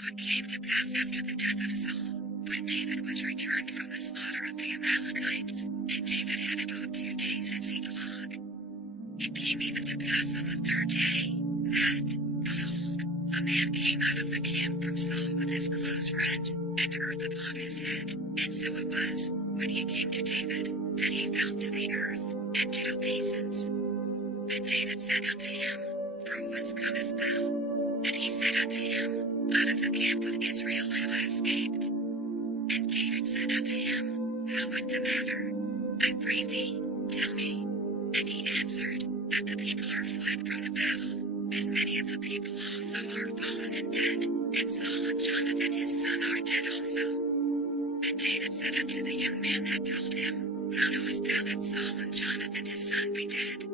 Now it came to pass after the death of Saul, when David was returned from the slaughter of the Amalekites, and David had abode 2 days at Ziklag. It came even to pass on the 3rd day, that, behold, a man came out of the camp from Saul with his clothes rent, and earth upon his head. And so it was, when he came to David, that he fell to the earth, and did obeisance. And David said unto him, From whence comest thou? And he said unto him, Out of the camp of Israel am I escaped. And David said unto him, How went the matter? I pray thee, tell me. And he answered, That the people are fled from the battle, and many of the people also are fallen and dead, and Saul and Jonathan his son are dead also. And David said unto the young man that told him, How knowest thou that Saul and Jonathan his son be dead?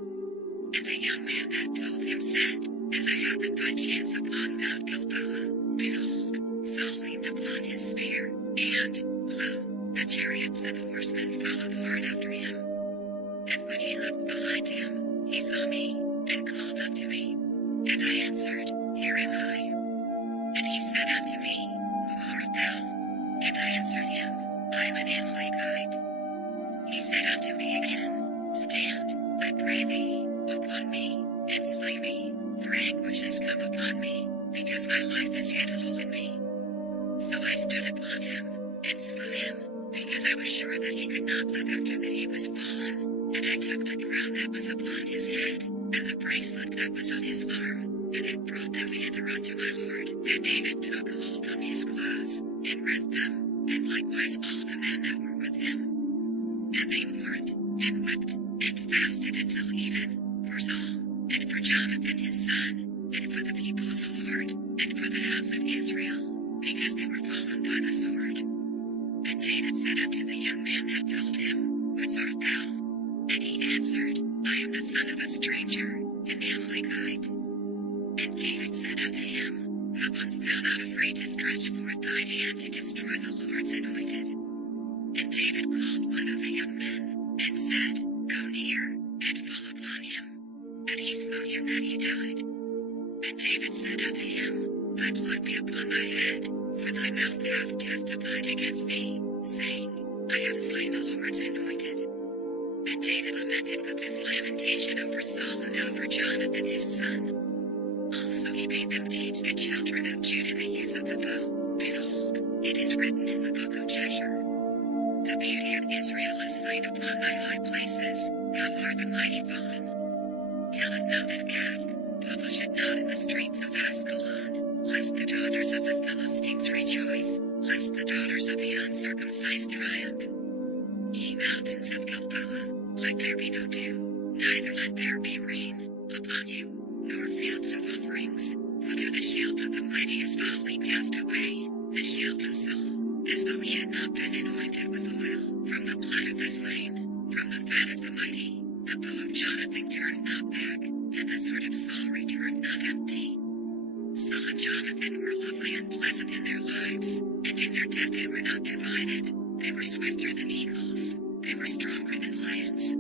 And the young man that told him said, As I happened by chance upon Mount Gilboa, behold, Saul leaned upon his spear, and, lo, the chariots and horsemen followed hard after him. And when he looked behind him, he saw me, and called unto me. And I answered, Here am I. And he said unto me, Who art thou? And I answered him, I am an Amalekite. He said unto me again, Stand, I pray thee, upon me, and slay me, for anguish is come upon me, because my life is yet whole in me. So I stood upon him, and slew him, because I was sure that he could not live after that he was fallen. And I took the crown that was upon his head, and the bracelet that was on his arm, and I brought them hither unto my lord. Then David took hold on his clothes, and rent them, and likewise all the men that were with him. And they mourned, and wept, and fasted until even, for Saul, and for Jonathan his son, and for the people of the Lord, and for the house of Israel, because they were fallen by the sword. And David said unto the young man that told him, Whence art thou? And he answered, I am the son of a stranger, an Amalekite. And David said unto him, How wast thou not afraid to stretch forth thine hand to destroy the Lord's anointed? And David called one of the young men, and said, Go near, and fall upon him. And he smote him that he died. And David said unto him, Thy blood be upon thy head, for thy mouth hath testified against thee, saying, I have slain the Lord's anointed. And David lamented with this lamentation over Saul and over Jonathan his son. Also he bade them teach the children of Judah the use of the bow. Behold, it is written in the book of Jeshurun, The beauty of Israel is slain upon thy high places, how are the mighty fallen. Tell it not in Gath, publish it not in the streets of Ascalon, lest the daughters of the Philistines rejoice, lest the daughters of the uncircumcised triumph. Ye mountains of Gilboa, let there be no dew, neither let there be rain, upon you, nor fields of offerings, for there the shield of the mighty is foully cast away, the shield of Saul, as though he had not been anointed with oil, from the blood of the slain, from the fat of the mighty, the bow of Jonathan turned not back, and the sword of Saul returned not empty. Saul and Jonathan were lovely and pleasant in their lives, and in their death they were not divided. They were swifter than eagles, they were stronger than lions.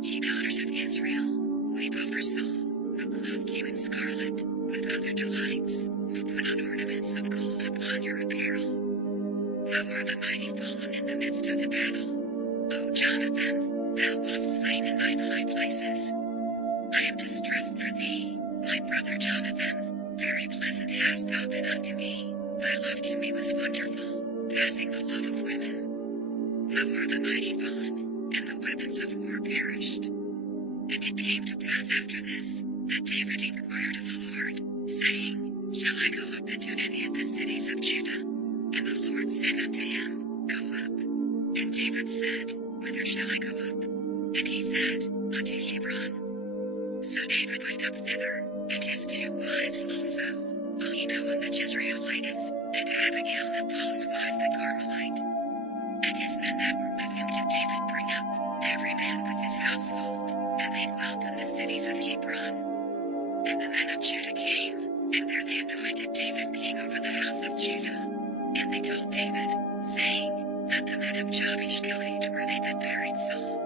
Ye daughters of Israel, weep over Saul, who clothed you in scarlet, with other delights, who put on ornaments of gold upon your apparel. How are the mighty fallen in the midst of the battle? O Jonathan, thou wast slain in thine high places. I am distressed for thee, my brother Jonathan, very pleasant hast thou been unto me, thy love to me was wonderful, passing the love of women. How are the mighty fallen, and the weapons of war perished? And it came to pass after this, that David inquired of the Lord, saying, Shall I go up into any of the cities of Judah? And the Lord said unto him, Go up. And David said, Whither shall I go up? And he said, Unto Hebron. So David went up thither, and his 2 wives also, Ahinoam the Jezreelitess, and Abigail Nabal's wife the Carmelite. And his men that were with him did David bring up, every man with his household, and they dwelt in the cities of Hebron. And the men of Judah came, and there they anointed David king over the house of Judah. And they told David, saying, That the men of Jabesh Gilead were they that buried Saul.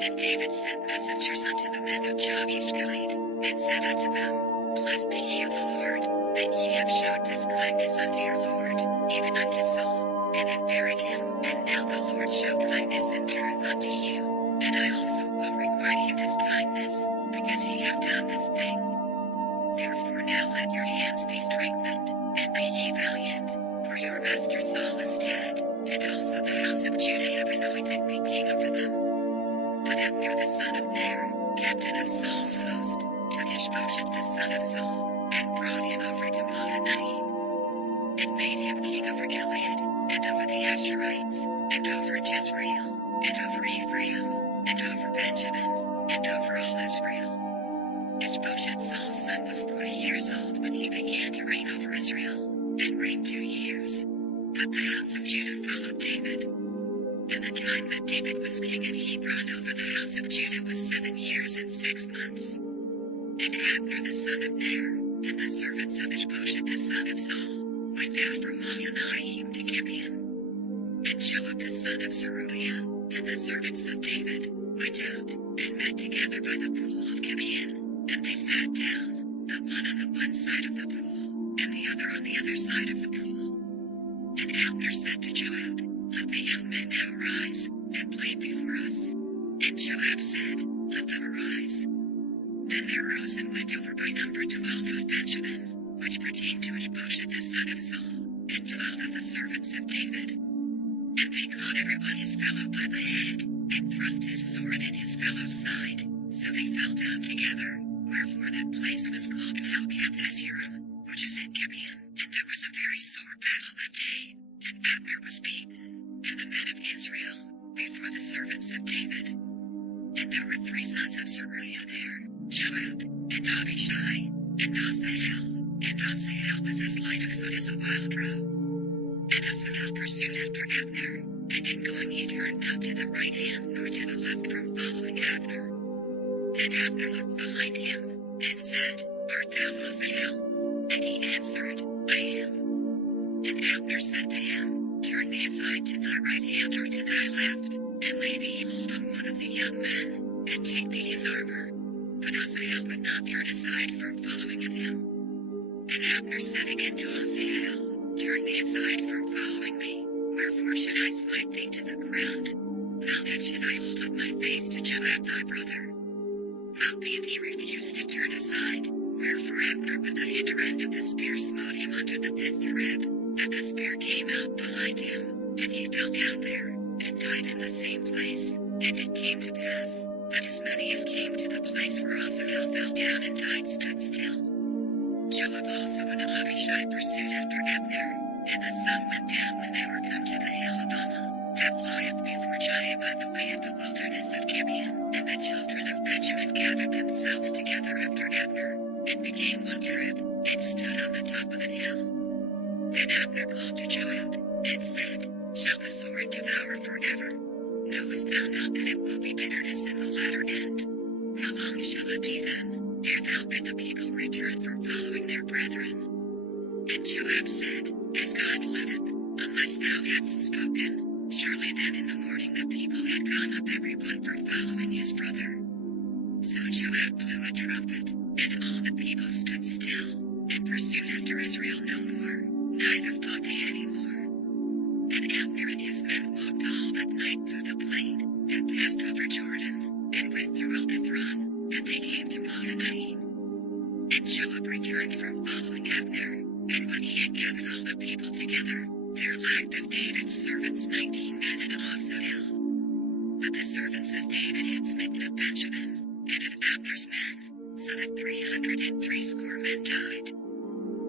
And David sent messengers unto the men of Jabesh Gilead, and said unto them, Blessed be ye of the Lord, that ye have showed this kindness unto your Lord, even unto Saul, and have buried him, and now the Lord show kindness and truth unto you, and I also will requite you this kindness, because ye have done this thing. Therefore now let your hands be strengthened, and be ye valiant, for your master Saul is dead, and also the house of Judah have anointed me king over them. But Abner the son of Ner, captain of Saul's host, took Ishbosheth the son of Saul, and brought him over to Mahanaim, and made him king over Gilead, and over the Asherites, and over Jezreel, and over Ephraim, and over Benjamin, and over all Israel. Ishbosheth Saul's son was 40 years old when he began to reign over Israel, and reigned 2 years. But the house of Judah followed David. And the time that David was king in Hebron over the house of Judah was 7 years and 6 months. And Abner the son of Ner, and the servants of Ishbosheth the son of Saul, went out from Mahanaim to Gibeon. And Joab the son of Zeruiah, and the servants of David, went out, and met together by the pool of Gibeon, and they sat down, the one on the one side of the pool, and the other on the other side of the pool. And Abner said to Joab, Let the young men now arise, and plead before us. And Joab said, Let them arise. Then there rose and went over by number 12 of Benjamin, which pertained to Ishbosheth the son of Saul, and 12 of the servants of David. And they caught everyone his fellow by the head, and thrust his sword in his fellow's side, so they fell down together, wherefore that place was called Helkath-Hazzurim, which is in Gibeon. And there was a very sore battle that day, and Abner was beaten, and the men of Israel, before the servants of David. And there were 3 sons of Zeruiah there, Joab, and Abishai, and Asahel, and Asahel was as light of foot as a wild roe. And Asahel pursued after Abner, and in going he turned not to the right hand nor to the left from following Abner. Then Abner looked behind him, and said, Art thou Asahel? And he answered, I am. And Abner said to him, Turn thee aside to thy right hand or to thy left, and lay thee hold on one of the young men, and take thee his armor. But Asahel would not turn aside from following of him. And Abner said again to Asahel, Turn thee aside from following me, wherefore should I smite thee to the ground? How then should I hold up my face to Joab thy brother? Howbeit he refused to turn aside, wherefore Abner with the hinder end of the spear smote him under the 5th rib, and the spear came out behind him, and he fell down there, and died in the same place. And it came to pass, that as many as came to the place where Asahel fell down and died stood still. Joab also and Abishai pursued after Abner, and the sun went down when they were come to the hill of Ammah, that lieth before Giah by the way of the wilderness of Gibeon. And the children of Benjamin gathered themselves together after Abner, and became one troop, and stood on the top of an hill. Then Abner called to Joab, and said, Shall the sword devour forever? Knowest thou not that it will be bitterness in the latter end? How long shall it be then, ere thou bid the people return from following their brethren? And Joab said, As God liveth, unless thou hadst spoken, surely then in the morning the people had gone up every one for following his brother. So Joab blew a trumpet, and all the people stood still, and pursued after Israel no more, neither thought they any more. And Abner and his men walked all that night through the plain, and passed over Jordan, and went through Elbithron, and they came to Mahanaim. And Joab returned from following Abner, and when he had gathered all the people together, there lacked of David's servants 19 men in Asahel. But the servants of David had smitten of Benjamin, and of Abner's men, so that 360 men died.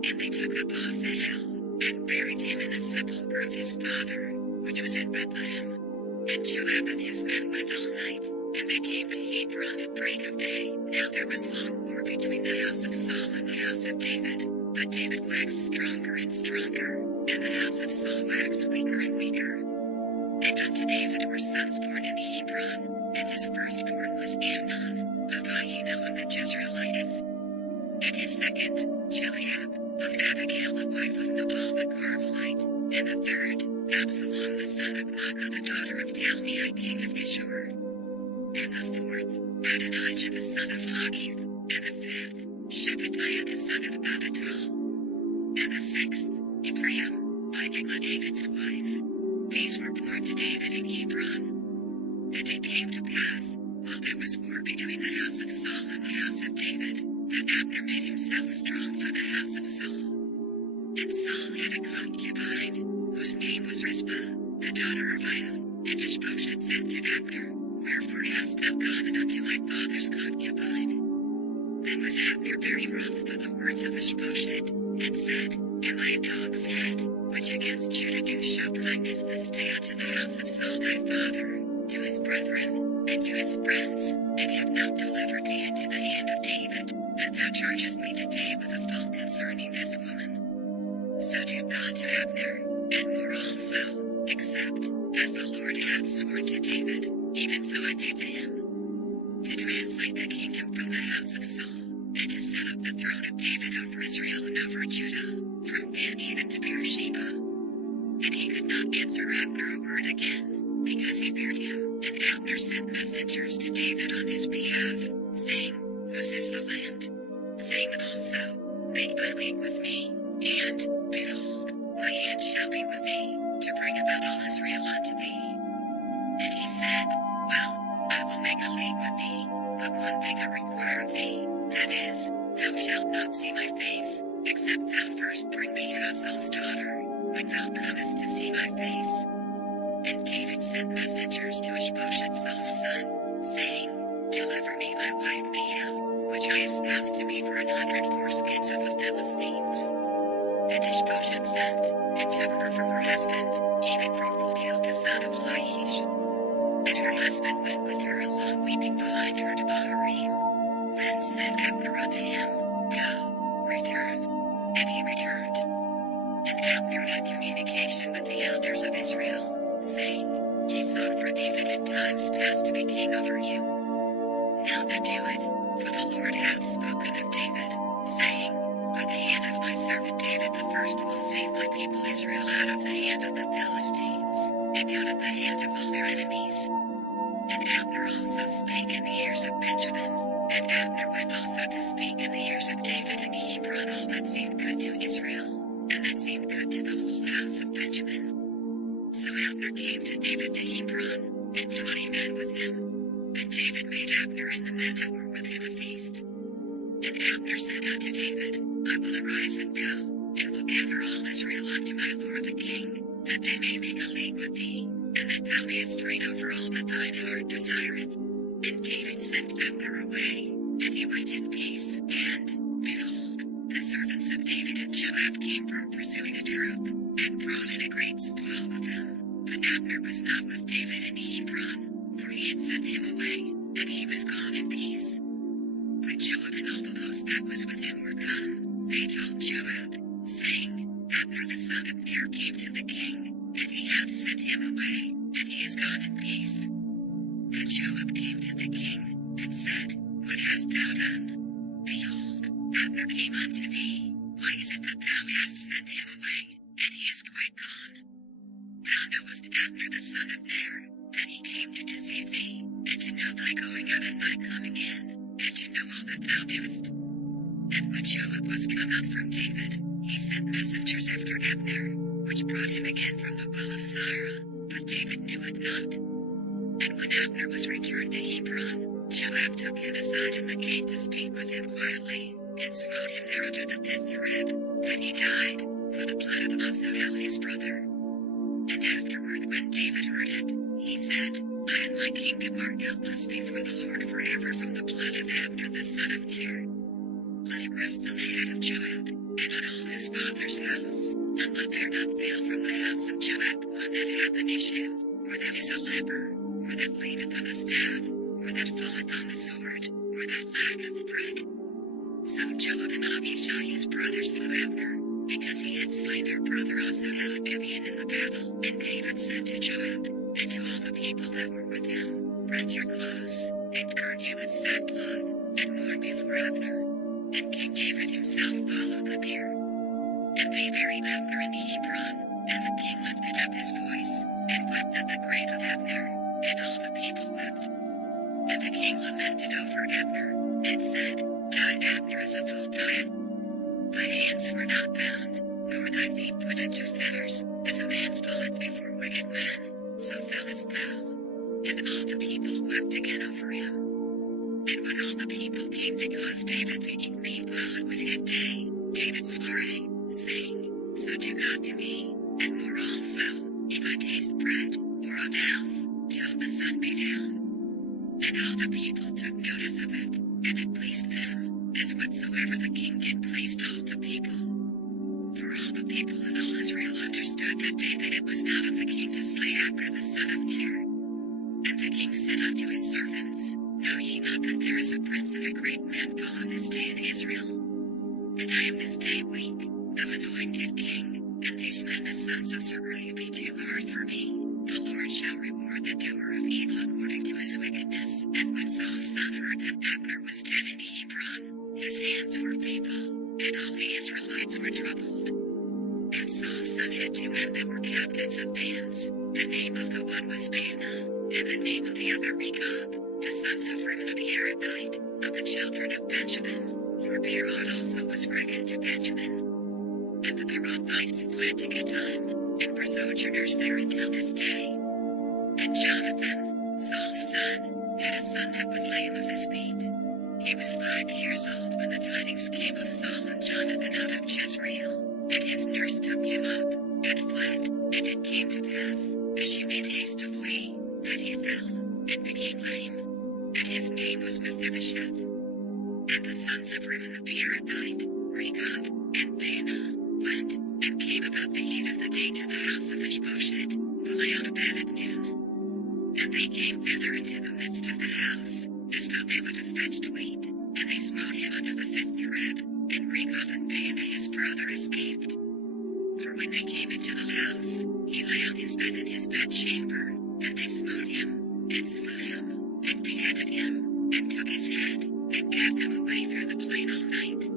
And they took up Asahel, and buried him in the sepulchre of his father, which was in Bethlehem. And Joab and his men went all night, and they came to Hebron at break of day. Now there was long war between the house of Saul and the house of David, but David waxed stronger and stronger, and the house of Saul waxed weaker and weaker. And unto David were sons born in Hebron, and his firstborn was Amnon, of Ahinoam the Jezreelitess, and his second, Chileab, of Abigail the wife of Nabal the Carmelite, and the third, Absalom the son of Maacah the daughter of Talmai king of Geshur, and the fourth, Adonijah the son of Haggith, and the fifth, Shephatiah the son of Abital. and the sixth, Ephraim, by Eglah David's wife. These were born to David in Hebron. And it came to pass, while there was war between the house of Saul and the house of David, that Abner made himself strong for the house of Saul. And Saul had a concubine, whose name was Rizpah, the daughter of Aiah. And Ishbosheth said to Abner, Wherefore hast thou gone unto my father's concubine? Then was Abner very wroth for the words of Ishbosheth, and said, Am I a dog's head, which against Judah do show kindness this day unto the house of Saul thy father, to his brethren, and to his friends, and have not delivered thee into the hand of David, that thou chargest me today with a fault concerning this woman? So do God to Abner, and more also, except, as the Lord hath sworn to David, even so I do to him. To translate the kingdom from the house of Saul, and to set up the throne of David over Israel and over Judah, from Dan even to Beersheba. And he could not answer Abner a word again, because he feared him. And Abner sent messengers to David on his behalf, saying, Whose is the land? Saying also, Make thy league with me, and, behold, my hand shall be with thee, to bring about all Israel unto thee. And he said, Well, I will make a league with thee, but one thing I require of thee, that is, thou shalt not see my face, except thou first bring me Hazael's daughter, when thou comest to see my face. And David sent messengers to Ishbosheth Saul's son, saying, Deliver me my wife Michal, which I espoused to me for 100 foreskins of the Philistines. And Ishbosheth sent, and took her from her husband, even from Phultiel the son of Laish. And her husband went with her along weeping behind her to Bahurim. Then said Abner unto him, Go, return. And he returned. And Abner had communication with the elders of Israel, saying, Ye sought for David in times past to be king over you. Now that do it, for the Lord hath spoken of David, saying, By the hand of my servant David the first will save my people Israel out of the hand of the Philistines, and out of the hand of all their enemies. And Abner also spake in the ears of Benjamin, and Abner went also to speak in the ears of David in Hebron all that seemed good to Israel, and that seemed good to the whole house of Benjamin. So Abner came to David to Hebron, and 20 men with him. And David made Abner and the men that were with him a feast. And Abner said unto David, I will arise and go, and will gather all Israel unto my lord the king, that they may make a league with thee, and that thou mayest reign over all that thine heart desireth. And David sent Abner away, and he went in peace. And, behold, the servants of David and Joab came from pursuing a troop, and brought in a great spoil with them. But Abner was not with David in Hebron, for he had sent him away, and he was gone in peace. When Joab and all the host that was with him were come, they told Joab, saying, Abner the son of Ner came to the king, and he hath sent him away, and he is gone in peace. Then Joab came to the king, and said, What hast thou done? Behold, Abner came unto thee. Why is it that thou hast sent him away, and he is quite gone? Thou knowest Abner the son of Ner, that he came to deceive thee, and to know thy going out and thy coming in, and to know all that thou doest. And when Joab was come out from David, he sent messengers after Abner, which brought him again from the well of Sirah, but David knew it not. And when Abner was returned to Hebron, Joab took him aside in the gate to speak with him quietly, and smote him there under the pit thread, that he died, for the blood of Asahel his brother. And afterward when David heard it, he said, I and my kingdom are guiltless before the Lord forever from the blood of Abner the son of Ner. Let it rest on the head of Joab, and on all his father's house, and let there not fail from the house of Joab one that hath an issue, or that is a leper, or that leaneth on a staff, or that falleth on the sword, or that lacketh bread. So Joab and Abishai his brother slew Abner, because he had slain their brother Asahel at Gibeon in the battle. And David said to Joab, and to all the people that were with him, Rend your clothes, and gird you with sackcloth, and mourn before Abner. And King David himself followed the bier. And they buried Abner in Hebron, and the king lifted up his voice, and wept at the grave of Abner, and all the people wept. And the king lamented over Abner, and said, Died Abner as a fool dieth. Thy hands were not bound, nor thy feet put into fetters, as a man falleth before wicked men, so fellest thou. And all the people wept again over him. And when all the people came to cause David to eat meat while it was yet day, David swore, saying, So do God to me, and more also, if I taste bread, or aught else, till the sun be down. And all the people took notice of it, and it pleased them, as whatsoever the king did pleased all the people. For all the people and all Israel understood that David it was not of the king to slay Abner the son of Ner. And the king said unto his servants, Know ye not that there is a prince and a great man fallen this day in Israel? And I am this day weak, though anointed king, and these men the sons of Zeruiah be too hard for me. The Lord shall reward the doer of evil according to his wickedness. And when Saul's son heard that Abner was dead in Hebron, his hands were feeble, and all the Israelites were troubled. And Saul's son had two men that were captains of bands. The name of the one was Baanah, and the name of the other Rechab, the sons of Rimmon of the Beerothite, of the children of Benjamin, for Beeroth also was reckoned to Benjamin. And the Beerothites fled to Gittim, and were sojourners there until this day. And Jonathan, Saul's son, had a son that was lame of his feet. He was 5 years old when the tidings came of Saul and Jonathan out of Jezreel, and his nurse took him up, and fled, and it came to pass, as she made haste to flee, that he fell, and became lame. And his name was Mephibosheth. And the sons of Rimmon the Beerothite, Rechab, and Baanah, went, and came about the heat of the day to the house of Ishbosheth, who lay on a bed at noon. And they came thither into the midst of the house, as though they would have fetched wheat, and they smote him under the fifth rib, and Rechab and Baanah his brother escaped. For when they came into the house, he lay on his bed in his bedchamber, and they smote him, and slew him, and beheaded him, and took his head, and carried them away through the plain all night.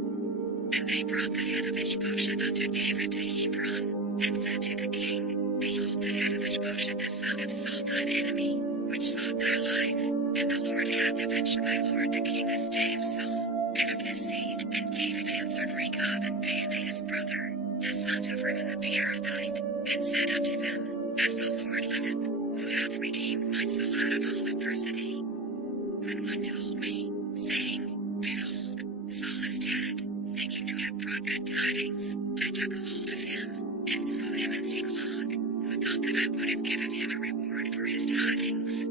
And they brought the head of Ishbosheth unto David to Hebron, and said to the king, Behold the head of Ishbosheth the son of Saul thine enemy, which sought thy life, and the Lord hath avenged my lord the king this day of Saul, and of his seed. And David answered Rechab and Baanah his brother, the sons of Rimmon the Beerothite, and said unto them, As the Lord liveth, who hath redeemed my soul out of all adversity. When one told me, saying, Behold, Saul is dead, thinking to have brought good tidings, I took hold of him, and slew him in Ziklag, who thought that I would have given him a reward for his tidings.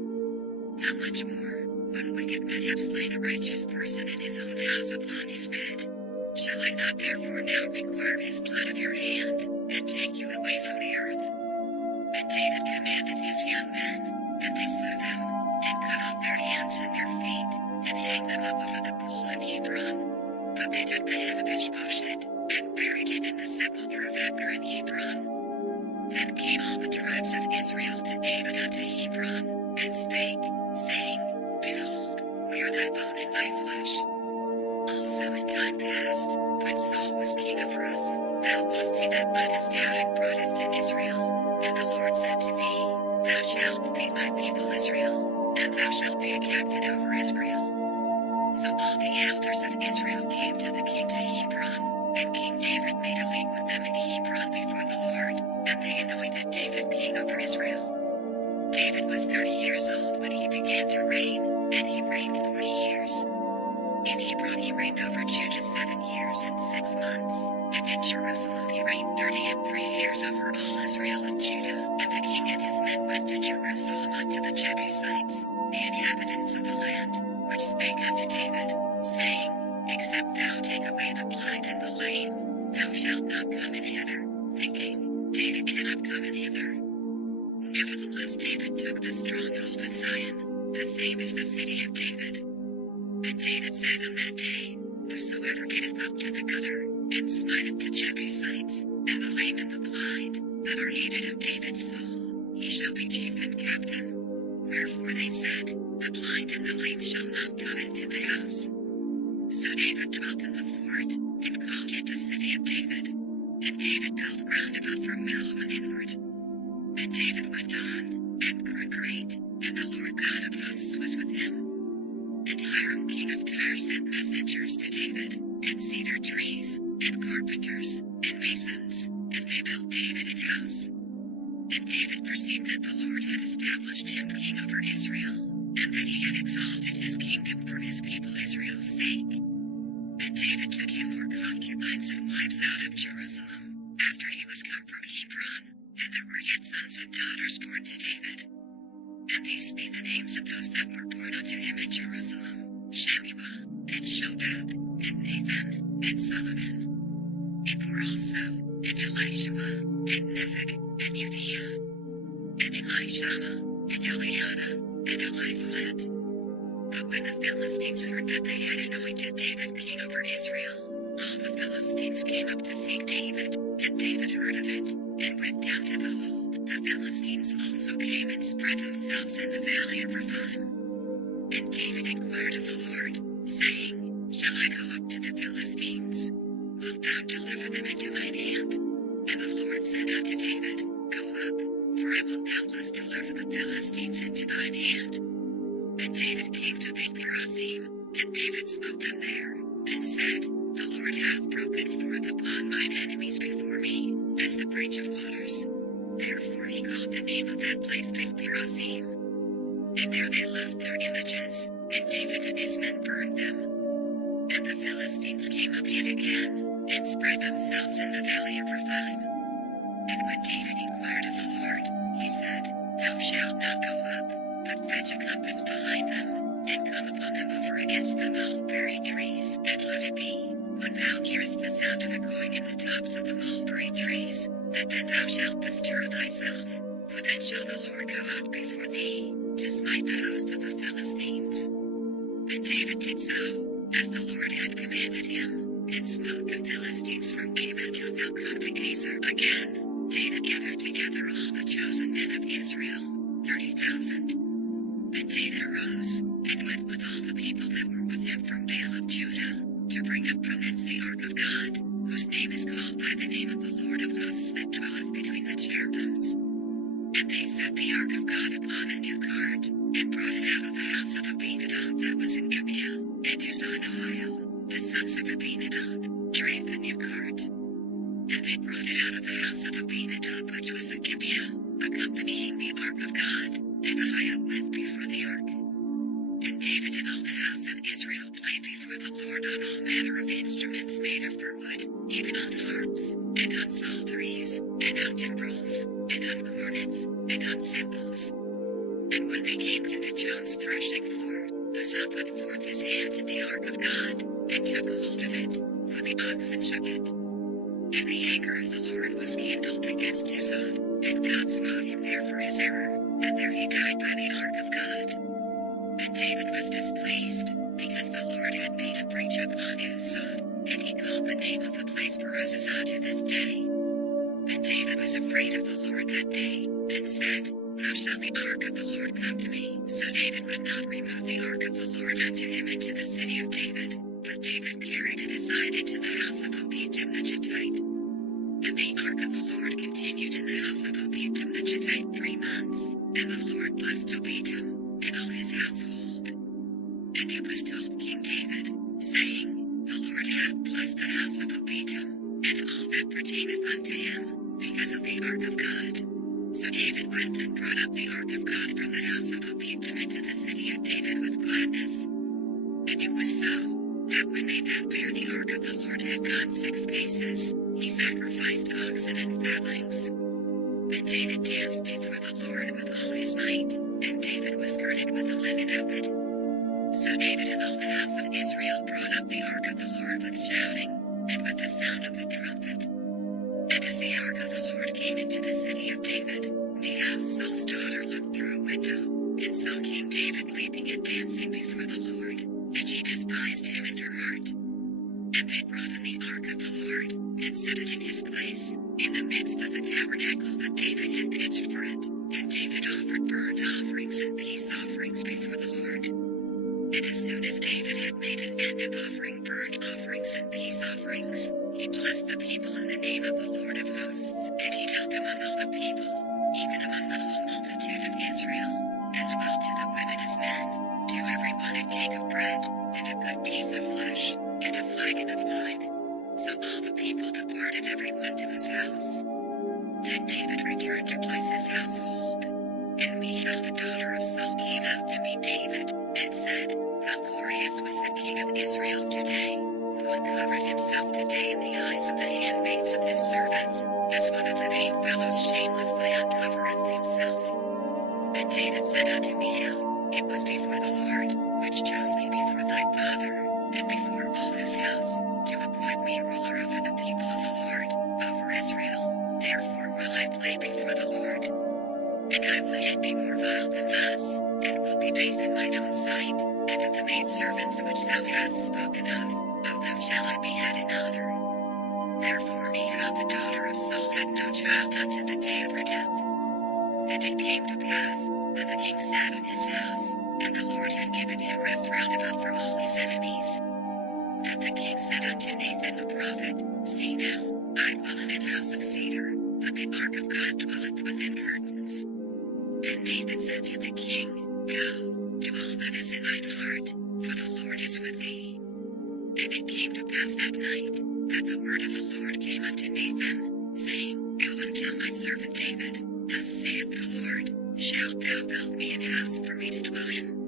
How much more, when wicked men have slain a righteous person in his own house upon his bed? Shall I not therefore now require his blood of your hand, and take you away from the earth? And David commanded his young men, and they slew them, and cut off their hands and their feet, and hanged them up over the pool in Hebron. But they took the head of Ishbosheth, and buried it in the sepulchre of Abner in Hebron. Then came all the tribes of Israel to David unto Hebron, and spake, saying, Behold, we are thy bone and thy flesh. Also in time past, when Saul was king over us, thou wast he that leddest out and broughtest in Israel. And the Lord said to thee, Thou shalt feed my people Israel, and thou shalt be a captain over Israel. So all the elders of Israel came to the king to Hebron, and King David made a league with them in Hebron before the Lord, and they anointed David king over Israel. David was 30 years old when he began to reign, and he reigned 40 years. In Hebron he reigned over Judah 7 years and 6 months, and in Jerusalem he reigned 33 years over all Israel and Judah. And the king and his men went to Jerusalem unto the Jebusites, the inhabitants of the land, which spake unto David, saying, Except thou take away the blind and the lame, thou shalt not come in hither, thinking, David cannot come in hither. Nevertheless David took the stronghold of Zion, the same is the city of David. And David said on that day, Whosoever getteth up to the gutter, and smiteth the Jebusites, and the lame and the blind, that are hated of David's soul, he shall be chief and captain. Wherefore they said, The blind and the lame shall not come into the house. So David dwelt in the fort, and called it the city of David. And David built round about from Millo and inward. And David went on, and grew great, and the Lord God of hosts was with him. And Hiram king of Tyre sent messengers to David, and cedar trees, and carpenters, and masons, and they built David an house. And David perceived that the Lord had established him king over Israel, and that he had exalted his kingdom for his people Israel's sake. And David took him more concubines and wives out of Jerusalem, after he was come from Hebron, and there were yet sons and daughters born to David. And these be the names of those that were born unto him in Jerusalem: Shammua, and Shobab, and Nathan, and Solomon. And were also, and Elishua, and Nepheg, and Uphiah, and Elishama, and Eliada, and Eliphalet. But when the Philistines heard that they had anointed David king over Israel, all the Philistines came up to seek David, and David heard of it, and went down to behold. The Philistines also came and spread themselves in the valley of Rephaim. And David inquired of the Lord, saying, Shall I go up to the Philistines? Wilt thou deliver them into mine hand? And the Lord said unto David, Go up, for I will doubtless deliver the Philistines into thine hand. And David came to Victories, and David smote them there, and said, The Lord hath broken forth upon mine enemies before me, as the breach of waters. Therefore he called the name of that place Victories. And there they left their images, and David and his men burned them. And the Philistines came up yet again, and spread themselves in the valley of Rephaim. And when David inquired of the Lord, he said, Thou shalt not go up, but fetch a compass behind them, and come upon them over against the mulberry trees. And let it be, when thou hearest the sound of it going in the tops of the mulberry trees, that then thou shalt bestir thyself, for then shall the Lord go out before thee, to smite the host of the Philistines. And David did so, as the Lord had commanded him, and smote the Philistines from Gibeah till thou come to Gezer. Again, David gathered together all the chosen men of Israel, 30,000. And David arose, and went with all the people that were with him from Baal of Judah, to bring up from thence the ark of God, whose name is called by the name of the Lord of hosts that dwelleth between the cherubims. And they set the ark of God upon a new cart, and brought it out of the house of Abinadab that was in Gibeah, and Uzzah and Ahio, the sons of Abinadab, drave the new cart. And they brought it out of the house of Abinadab which was at Gibeah, accompanying the ark of God, and Ahio went before the ark. And David and all the house of Israel played before the Lord on all manner of instruments made of fir wood, even on harps, and on psalteries, and on timbrels, and on cornets, and on cymbals. And when they came to Najon's threshing floor, Uzzah put forth his hand to the ark of God, and took hold of it, for the oxen shook it. And the anger of the Lord was kindled against Uzzah, and God smote him there for his error, and there he died by the ark of God. And David was displeased, because the Lord had made a breach upon Uzzah, and he called the name of the place Peruzzah to this day. And David was afraid of the Lord that day, and said, How shall the ark of the Lord come to me? So David would not remove the ark of the Lord unto him into the city of David, but David carried it aside into the house of Obed-edom the Gittite. And the ark of the Lord continued in the house of Obed-edom the Gittite 3 months, and the Lord blessed Obed-edom, and all his household. And it was told King David, saying, The Lord hath blessed the house of Obed-edom, and all that pertaineth unto him, because of the ark of God. So David went and brought up the ark of God from the house of Obed-edom into the city of David with gladness. And it was so, that when they that bare the ark of the Lord had gone 6 paces, he sacrificed oxen and fatlings. And David danced before the Lord with all his might, and David was girded with a linen ephod. So David and all the house of Israel brought up the ark of the Lord with shouting, and with the sound of the trumpet. And as the ark of the Lord came into the city of David, Michal, Saul's daughter, looked through a window, and saw King David leaping and dancing before the Lord, and she despised him in her heart. And they brought in the ark of the Lord, and set it in his place, in the midst of the tabernacle that David had pitched for it. And David offered burnt offerings and peace offerings before the Lord. And as soon as David had made an end of offering burnt offerings and peace offerings, he blessed the people in the name of the Lord of hosts. And he dealt among all the people, even among the whole multitude of Israel, as well to the women as men, to every one a cake of bread, and a good piece of flesh, and a flagon of wine. So all the people departed everyone to his house. Then David returned to bless his household. And Michal the daughter of Saul came out to meet David, and said, How glorious was the king of Israel today, who uncovered himself today in the eyes of the handmaids of his servants, as one of the vain fellows shamelessly uncovereth himself. And David said unto Michal, It was before the Lord, which chose me before thy father, and before all his house, to appoint me ruler over the people of the Lord, over Israel. Therefore will I play before the Lord. And I will yet be more vile than thus, and will be base in mine own sight, and of the maidservants which thou hast spoken of them shall I be had in honor. Therefore Michal the daughter of Saul had no child unto the day of her death. And it came to pass, when the king sat in his house, and the Lord had given him rest round about from all his enemies, that the king said unto Nathan the prophet, See now, I dwell in an house of cedar, but the ark of God dwelleth within curtains. And Nathan said to the king, Go, do all that is in thine heart, for the Lord is with thee. And it came to pass that night, that the word of the Lord came unto Nathan, saying, Go and tell my servant David, Thus saith the Lord, Shalt thou build me an house for me to dwell in?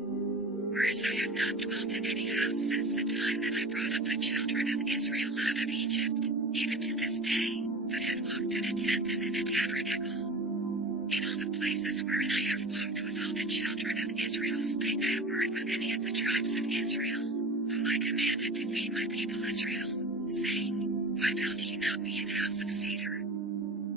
Whereas I have not dwelt in any house since the time that I brought up the children of Israel out of Egypt, even to this day, but have walked in a tent and in a tabernacle. In all the places wherein I have walked with all the children of Israel spake I a word with any of the tribes of Israel, whom I commanded to feed my people Israel, saying, Why build ye not me an house of cedar?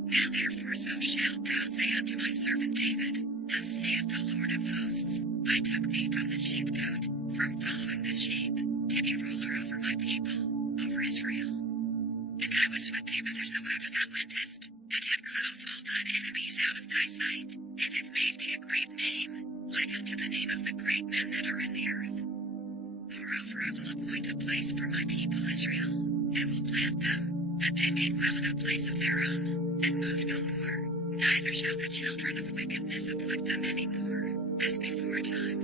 Now therefore so shalt thou say unto my servant David, Thus saith the Lord of hosts, I took thee from the sheepcote, from following the sheep, to be ruler over my people, over Israel. And I was with thee whithersoever thou wentest, and have cut off all thine enemies out of thy sight, and have made thee a great name, like unto the name of the great men that are in the earth. Moreover I will appoint a place for my people Israel, and will plant them, that they may dwell in a place of their own, and move no more, neither shall the children of wickedness afflict them any more, as before time.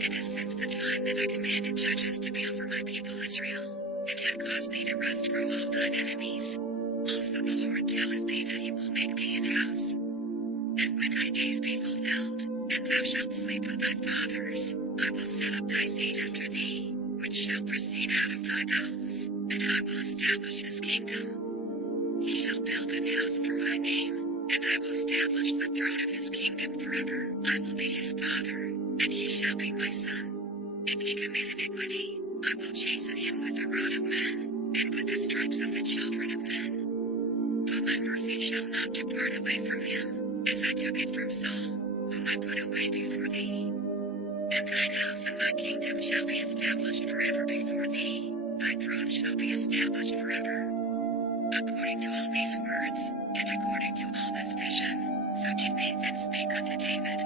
And as since the time that I commanded judges to be over my people Israel, and have caused thee to rest from all thine enemies, also the Lord telleth thee that he will make thee an house. And when thy days be fulfilled, and thou shalt sleep with thy fathers, I will set up thy seed after thee, which shall proceed out of thy bowels, and I will establish his kingdom. He shall build an house for my name, and I will establish the throne of his kingdom forever. I will be his father, and he shall be my son. If he commit iniquity, I will chasten him with the rod of men, and with the stripes of the children of men. But my mercy shall not depart away from him, as I took it from Saul, whom I put away before thee. And thine house and thy kingdom shall be established forever before thee, thy throne shall be established forever. According to all these words, and according to all this vision, so did Nathan speak unto David.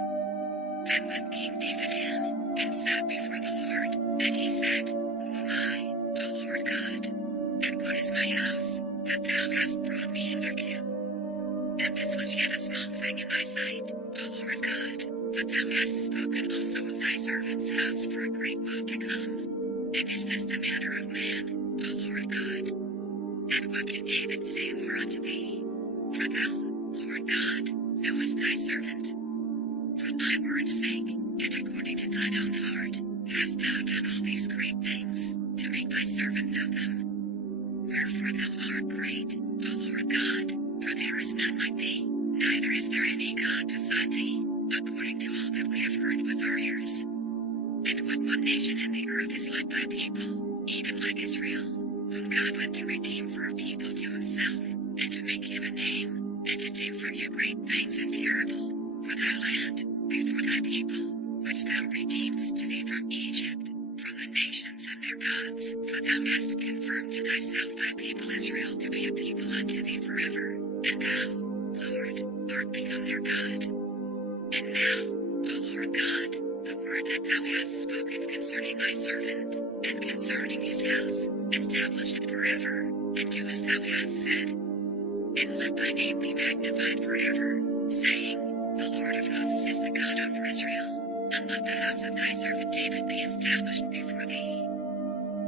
Then went King David in, and sat before the Lord, and he said, Who am I, O Lord God? And what is my house, that thou hast brought me hitherto? And this was yet a small thing in thy sight, O Lord God, but thou hast spoken also of thy servant's house for a great while to come. And is this the manner of man, O Lord God? And what can David say more unto thee? For thou, Lord God, knowest thy servant. For thy word's sake, and according to thine own heart, hast thou done all these great things, to make thy servant know them. Wherefore thou art great, O Lord God, for there is none like thee, neither is there any God beside thee, according to all that we have heard with our ears. And what one nation in the earth is like thy people, even like Israel, whom God went to redeem for a people to himself, and to make him a name, and to do for you great things and terrible, for thy land, before thy people, which thou redeemedst to thee from Egypt, from the nations and their gods, for thou hast confirmed to thyself thy people Israel to be a people unto thee forever, and thou, Lord, art become their God. And now, O Lord God, the word that thou hast spoken concerning thy servant, and concerning his house, establish it forever, and do as thou hast said. And let thy name be magnified forever, saying, The Lord of hosts is the God over Israel, and let the house of thy servant David be established before thee.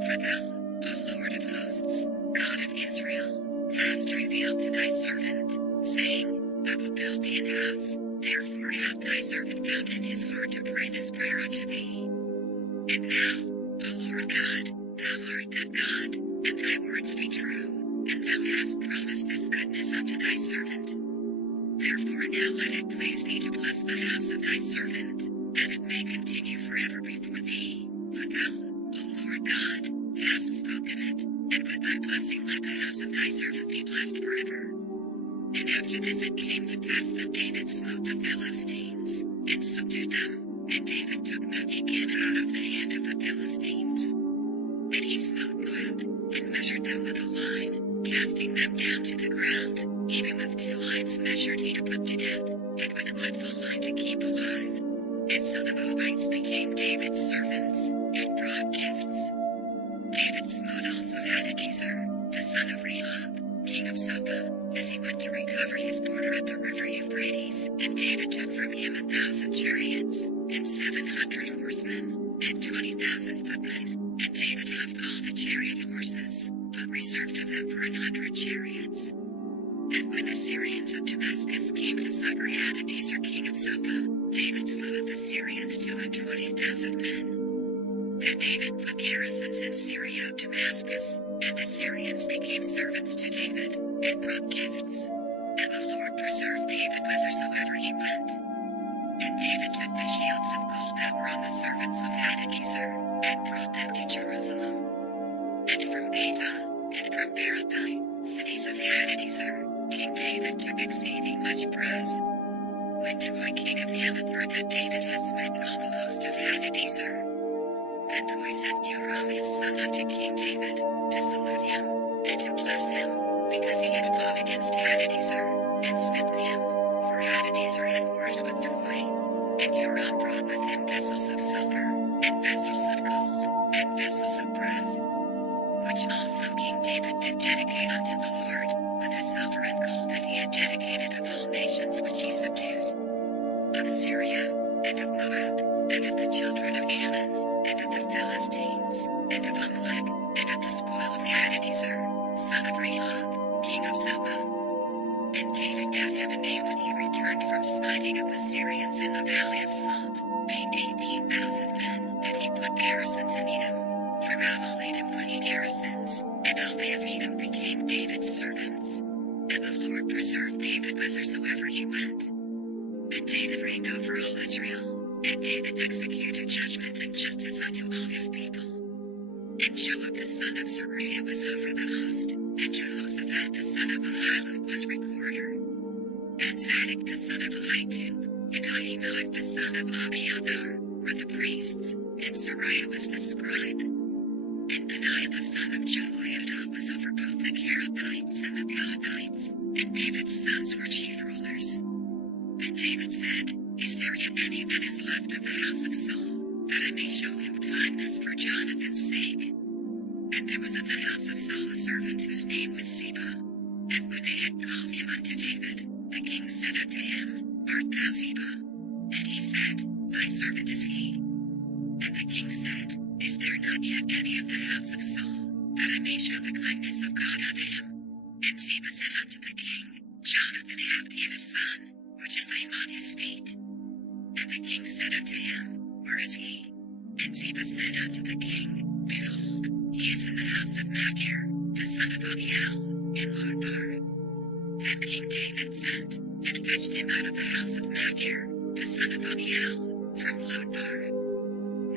For thou, O Lord of hosts, God of Israel, hast revealed to thy servant, saying, I will build thee an house. Therefore hath thy servant found in his heart to pray this prayer unto thee. And now, O Lord God, thou art that God, and thy words be true, and thou hast promised this goodness unto thy servant. Therefore now let it please thee to bless the house of thy servant, that it may continue forever before thee. For thou, O Lord God, hast spoken it, and with thy blessing let the house of thy servant be blessed forever. And after this it came to pass that David smote the Philistines, and subdued them, and David took Meth-again out of the hand of the Philistines. And he smote Moab, and measured them with a line, casting them down to the ground, even with 2 lines measured he to put to death, and with 1 full line to keep alive. And so the Moabites became David's servants, and brought gifts. David smote also Hadadezer, the son of Rehob, king of Zobah, as he went to recover his border at the river Euphrates, and David took from him 1,000 chariots, and 700 horsemen, and 20,000 footmen, and David left all the chariot horses, but reserved of them for 100 chariots. And when the Syrians of Damascus came to succor Hadadezer king of Zobah, David slew of the Syrians 220,000 men. Then David put garrisons in Syria of Damascus, and the Syrians became servants to David, and brought gifts. And the Lord preserved David whithersoever he went. And David took the shields of gold that were on the servants of Hadadezer, and brought them to Jerusalem. And from Beta, and from Berothai, cities of Hadadezer, King David took exceeding much brass. When Toi king of Hamath heard that David had smitten all the host of Hadadezer, then Toi sent Joram his son unto King David, to salute him, and to bless him, because he had fought against Hadadezer, and smitten him, for Hadadezer had wars with Toi. And Joram brought with him vessels of silver, and vessels of gold, and vessels of brass, which also King David did dedicate unto the Lord, with the silver and gold that he had dedicated of all nations which he subdued, of Syria, and of Moab, and of the children of Ammon, and of the Philistines, and of Amalek, and of the spoil of Hadadezer, son of Rehob, king of Zobah. And David got him a name when he returned from smiting of the Syrians in the valley of Salt, being 18,000 men, and he put garrisons in Edom. Throughout all Edom put he garrisons, and all they of Edom became David's servants. And the Lord preserved David whithersoever he went. And David reigned over all Israel. And David executed judgment and justice unto all his people. And Joab the son of Zeruiah was over the host, and Jehoshaphat the son of Ahilud was recorder. And Zadok the son of Ahitub, and Ahimelech the son of Abiathar, were the priests, and Sariah was the scribe. And Benaiah the son of Jehoiada was over both the Kerethites and the Pelethites, and David's sons were chief rulers. And David said, Is there yet any that is left of the house of Saul, that I may show him kindness for Jonathan's sake? And there was of the house of Saul a servant whose name was Ziba. And when they had called him unto David, the king said unto him, Art thou Ziba? And he said, Thy servant is he. And the king said, Is there not yet any of the house of Saul, that I may show the kindness of God unto him? And Ziba said unto the king, Jonathan hath yet a son, which is lame on his feet. And the king said unto him, Where is he? And Ziba said unto the king, Behold, he is in the house of Machir, the son of Amiel, in Lodebar. Then King David sent, and fetched him out of the house of Machir, the son of Amiel, from Lodebar.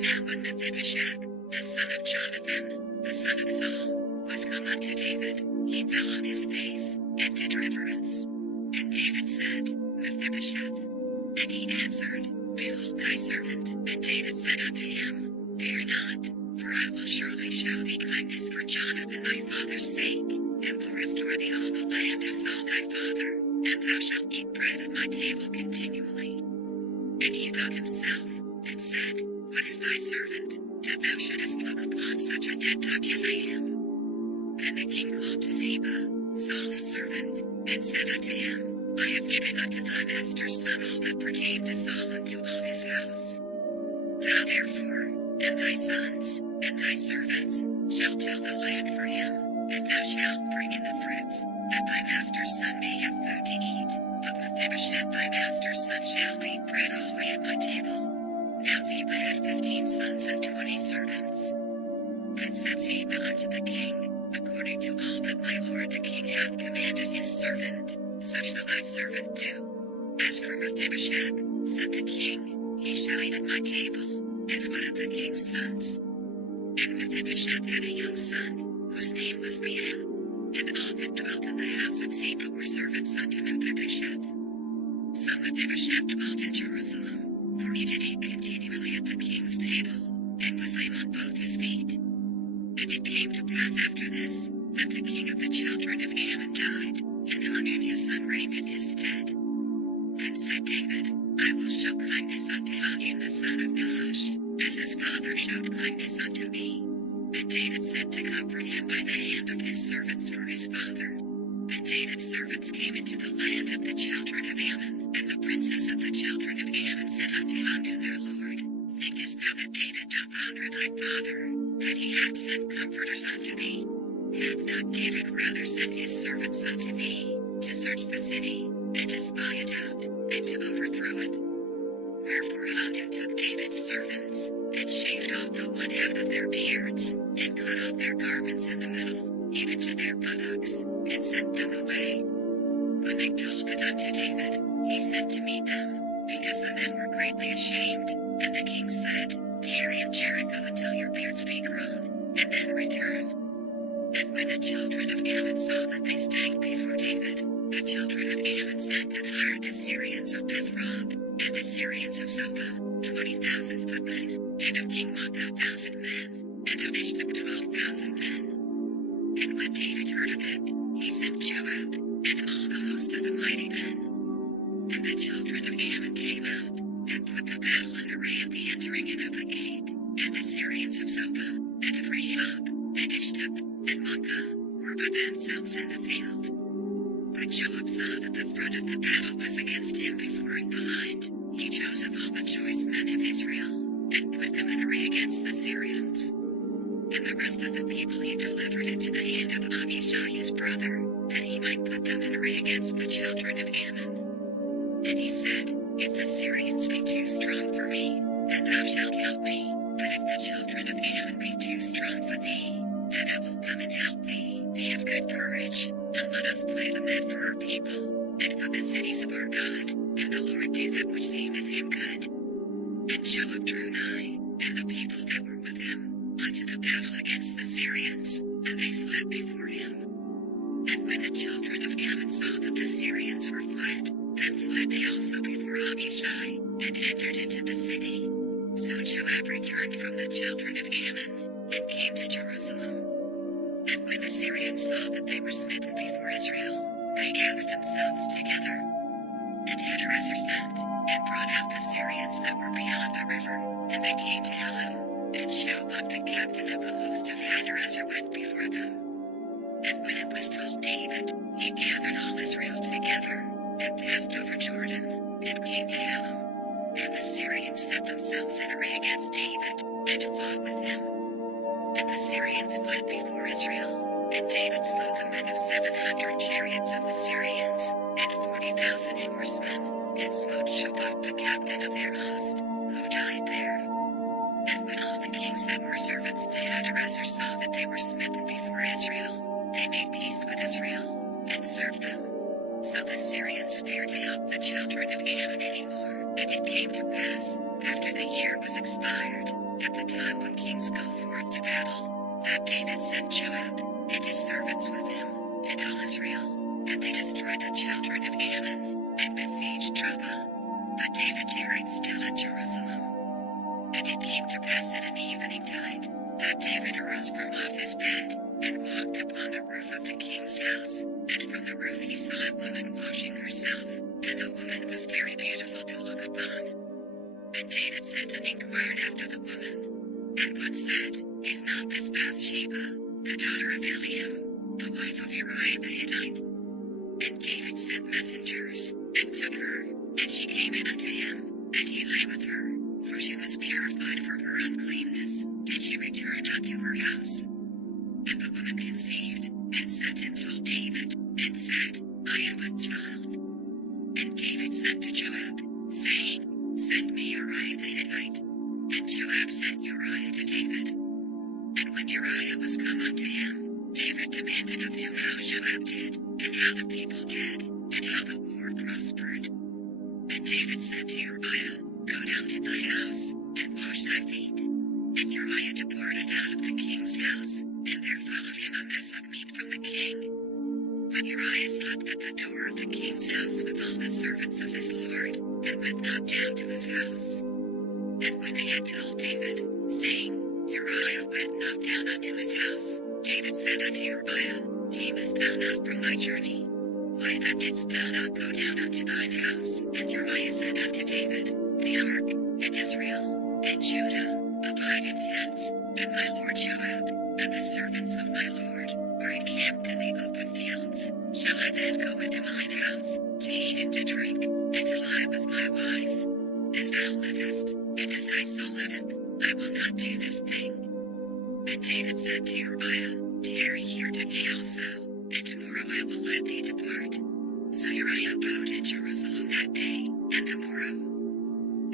Now when Mephibosheth, the son of Jonathan, the son of Saul, was come unto David, he fell on his face, and did reverence. And David said, Mephibosheth. And he answered, Behold thy servant. And David said unto him, Fear not, for I will surely show thee kindness for Jonathan thy father's sake, and will restore thee all the land of Saul thy father, and thou shalt eat bread at my table continually. And he bowed himself, and said, What is thy servant, that thou shouldest look upon such a dead dog as I am? Then the king called to Ziba, Saul's servant, and said unto him, I have given unto thy master's son all that pertained to Saul and to all his house. Thou therefore, and thy sons, and thy servants, shall till the land for him, And thou shalt bring in the fruits, that thy master's son may have food to eat. But Mephibosheth thy master's son shall eat bread always at my table. Now Ziba had 15 sons and 20 servants. Then said Ziba unto the king, According to all that my lord the king hath commanded his servant, so shall thy servant do. As for Mephibosheth, said the king, he shall eat at my table, as one of the king's sons. And Mephibosheth had a young son, whose name was Mephibosheth. And all that dwelt in the house of Ziba were servants unto Mephibosheth. So Mephibosheth dwelt in Jerusalem, for he did eat continually at the king's table, and was lame on both his feet. And it came to pass after this, that the king of the children of Ammon died, and Hanun his son reigned in his stead. Then said David, I will show kindness unto Hanun the son of Nahash, as his father showed kindness unto me. And David sent to comfort him by the hand of his servants for his father. And David's servants came into the land of the children of Ammon, and the princes of the children of Ammon said unto Hanun their lord, Thinkest thou that David doth honor thy father, that he hath sent comforters unto thee? Hath not David rather sent his servants unto thee, to search the city, and to spy it out, and to overthrow it? Wherefore Hanun took David's servants, and shaved off the one half of their beards, and cut off their garments in the middle, even to their buttocks, and sent them away. When they told it unto David, he sent to meet them, because the men were greatly ashamed. And the king said, Tarry at Jericho until your beards be grown, and then return. And when the children of Ammon saw that they stank before David, the children of Ammon sent and hired the Syrians of Bethrob, and the Syrians of Zobah, 20,000 footmen, and of King Maacah 1,000 men, and of Ishtab 12,000 men. And when David heard of it, he sent Joab, and all the host of the mighty men. And the children of Ammon came out, and put the battle in array at the entering in of the gate, and the Syrians of Zobah, and of Rehob, and Ishtab, and Maacah, were by themselves in the field. But Joab saw that the front of the battle was against him before and behind. He chose of all the choice men of Israel, and put them in array against the Syrians. And the rest of the people he delivered into the hand of Abishai his brother, that he might put them in array against the children of Ammon. And he said, If the Syrians be too strong for me, then thou shalt help me, but if the children of Ammon be too strong for thee, then I will come and help thee. Be of good courage, and let us play the men for our people, and for the cities of our God, and the Lord do that which seemeth him good. And Joab drew nigh, and the people that were with him, unto the battle against the Syrians, and they fled before him. And when the children of Ammon saw that the Syrians were fled, then fled they also before Abishai, and entered into the city. So Joab returned from the children of Ammon, and came to Jerusalem. And when the Syrians saw that they were smitten before Israel, they gathered themselves together. And Hadarezer sent, and brought out the Syrians that were beyond the river, and they came to Elim, and Shobab the captain of the host of Hadarezer went before them. And when it was told David, he gathered all Israel together, and passed over Jordan, and came to Elim. And the Syrians set themselves in array against David, and fought with him. And the Syrians fled before Israel, and David slew the men of 700 chariots of the Syrians, and 40,000 horsemen, and smote Shobab the captain of their host, who died there. And when all the kings that were servants to Hadarezer saw that they were smitten before Israel, they made peace with Israel, and served them. So the Syrians feared to help the children of Ammon any more. And it came to pass, after the year was expired, at the time when kings go forth to battle, that David sent Joab, and his servants with him, and all Israel, and they destroyed the children of Ammon, and besieged Rabbah. But David tarried still at Jerusalem. And it came to pass in an evening tide, that David arose from off his bed, and walked upon the roof of the king's house, and from the roof he saw a woman washing herself, and the woman was very beautiful to look upon. And David sent and inquired after the woman. And one said, Is not this Bathsheba, the daughter of Eliam, the wife of Uriah the Hittite? And David sent messengers, and took her, and she came in unto him, and he lay with her, for she was purified from her uncleanness, and she returned unto her house. And the woman conceived, sent and told David, and said, I am with child. And David sent to Joab, saying, Send me Uriah the Hittite. And Joab sent Uriah to David. And when Uriah was come unto him, David demanded of him how Joab did, and how the people did, and how the war prospered. And David said to Uriah, Go down to thy house, and wash thy feet. And Uriah departed out of the king's house, and there fell of him a mess of meat from the king. But Uriah slept at the door of the king's house with all the servants of his lord, and went not down to his house. And when they had told David, saying, Uriah went not down unto his house, David said unto Uriah, Camest thou not from thy journey? Why then didst thou not go down unto thine house? And Uriah said unto David, The ark, and Israel, and Judah, abide in tents, and my lord Joab, and the servants of my lord, are encamped in the open fields. Shall I then go into mine house, to eat and to drink, and to lie with my wife? As thou livest, and as thy soul liveth, I will not do this thing. And David said to Uriah, Tarry here today also, and tomorrow I will let thee depart. So Uriah abode in Jerusalem that day, and the morrow.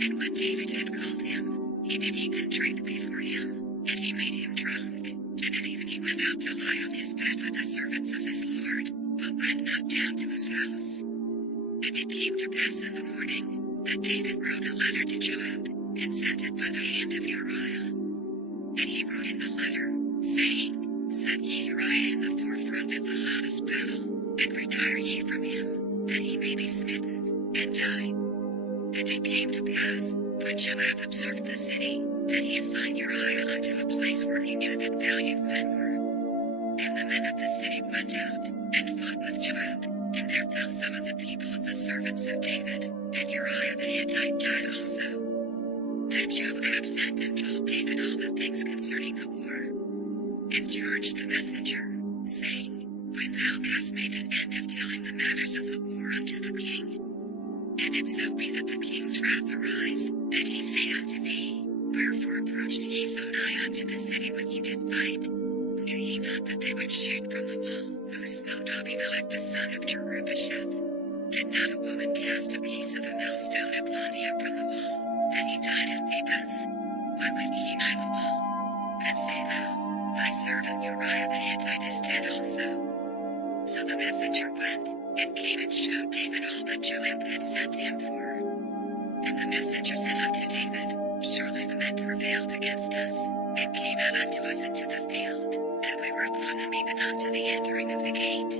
And when David had called him, he did eat and drink before him, and he made him drunk. And at even he went out to lie on his bed with the servants of his lord, but went not down to his house. And it came to pass in the morning, that David wrote a letter to Joab, and sent it by the hand of Uriah. And he wrote in the letter, saying, Set ye Uriah in the forefront of the hottest battle, and retire ye from him, that he may be smitten, and die. And it came to pass, when Joab observed the city, that he assigned Uriah unto a place where he knew that valiant men were. And the men of the city went out, and fought with Joab, and there fell some of the people of the servants of David, and Uriah the Hittite died also. Then Joab sent and told David all the things concerning the war, and charged the messenger, saying, When thou hast made an end of telling the matters of the war unto the king, and if so be that the king's wrath arise, and he say unto thee, Wherefore approached ye so nigh unto the city when ye did fight? Knew ye not that they would shoot from the wall, who smote Abimelech the son of Jerubasheth? Did not a woman cast a piece of a millstone upon him from the wall, that he died at Thebez? Why went ye nigh the wall? Then say thou, Thy servant Uriah the Hittite is dead also. So the messenger went, and came and showed David all that Joab had sent him for. And the messenger said unto David, Surely the men prevailed against us, and came out unto us into the field, and we were upon them even unto the entering of the gate.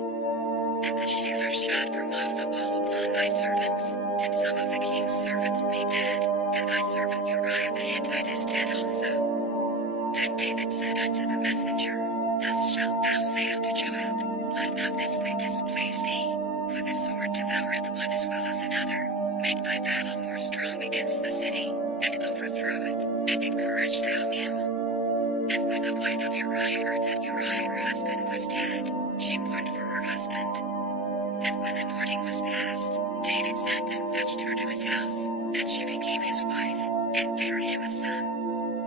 And the shielder shot from off the wall upon thy servants, and some of the king's servants be dead, and thy servant Uriah the Hittite is dead also. Then David said unto the messenger, Thus shalt thou say unto Joab, Let not this thing displease thee, for the sword devoureth one as well as another. Make thy battle more strong against the city, and overthrow it, and encourage thou him. And when the wife of Uriah heard that Uriah her husband was dead, she mourned for her husband. And when the mourning was past, David sent and fetched her to his house, and she became his wife, and bare him a son.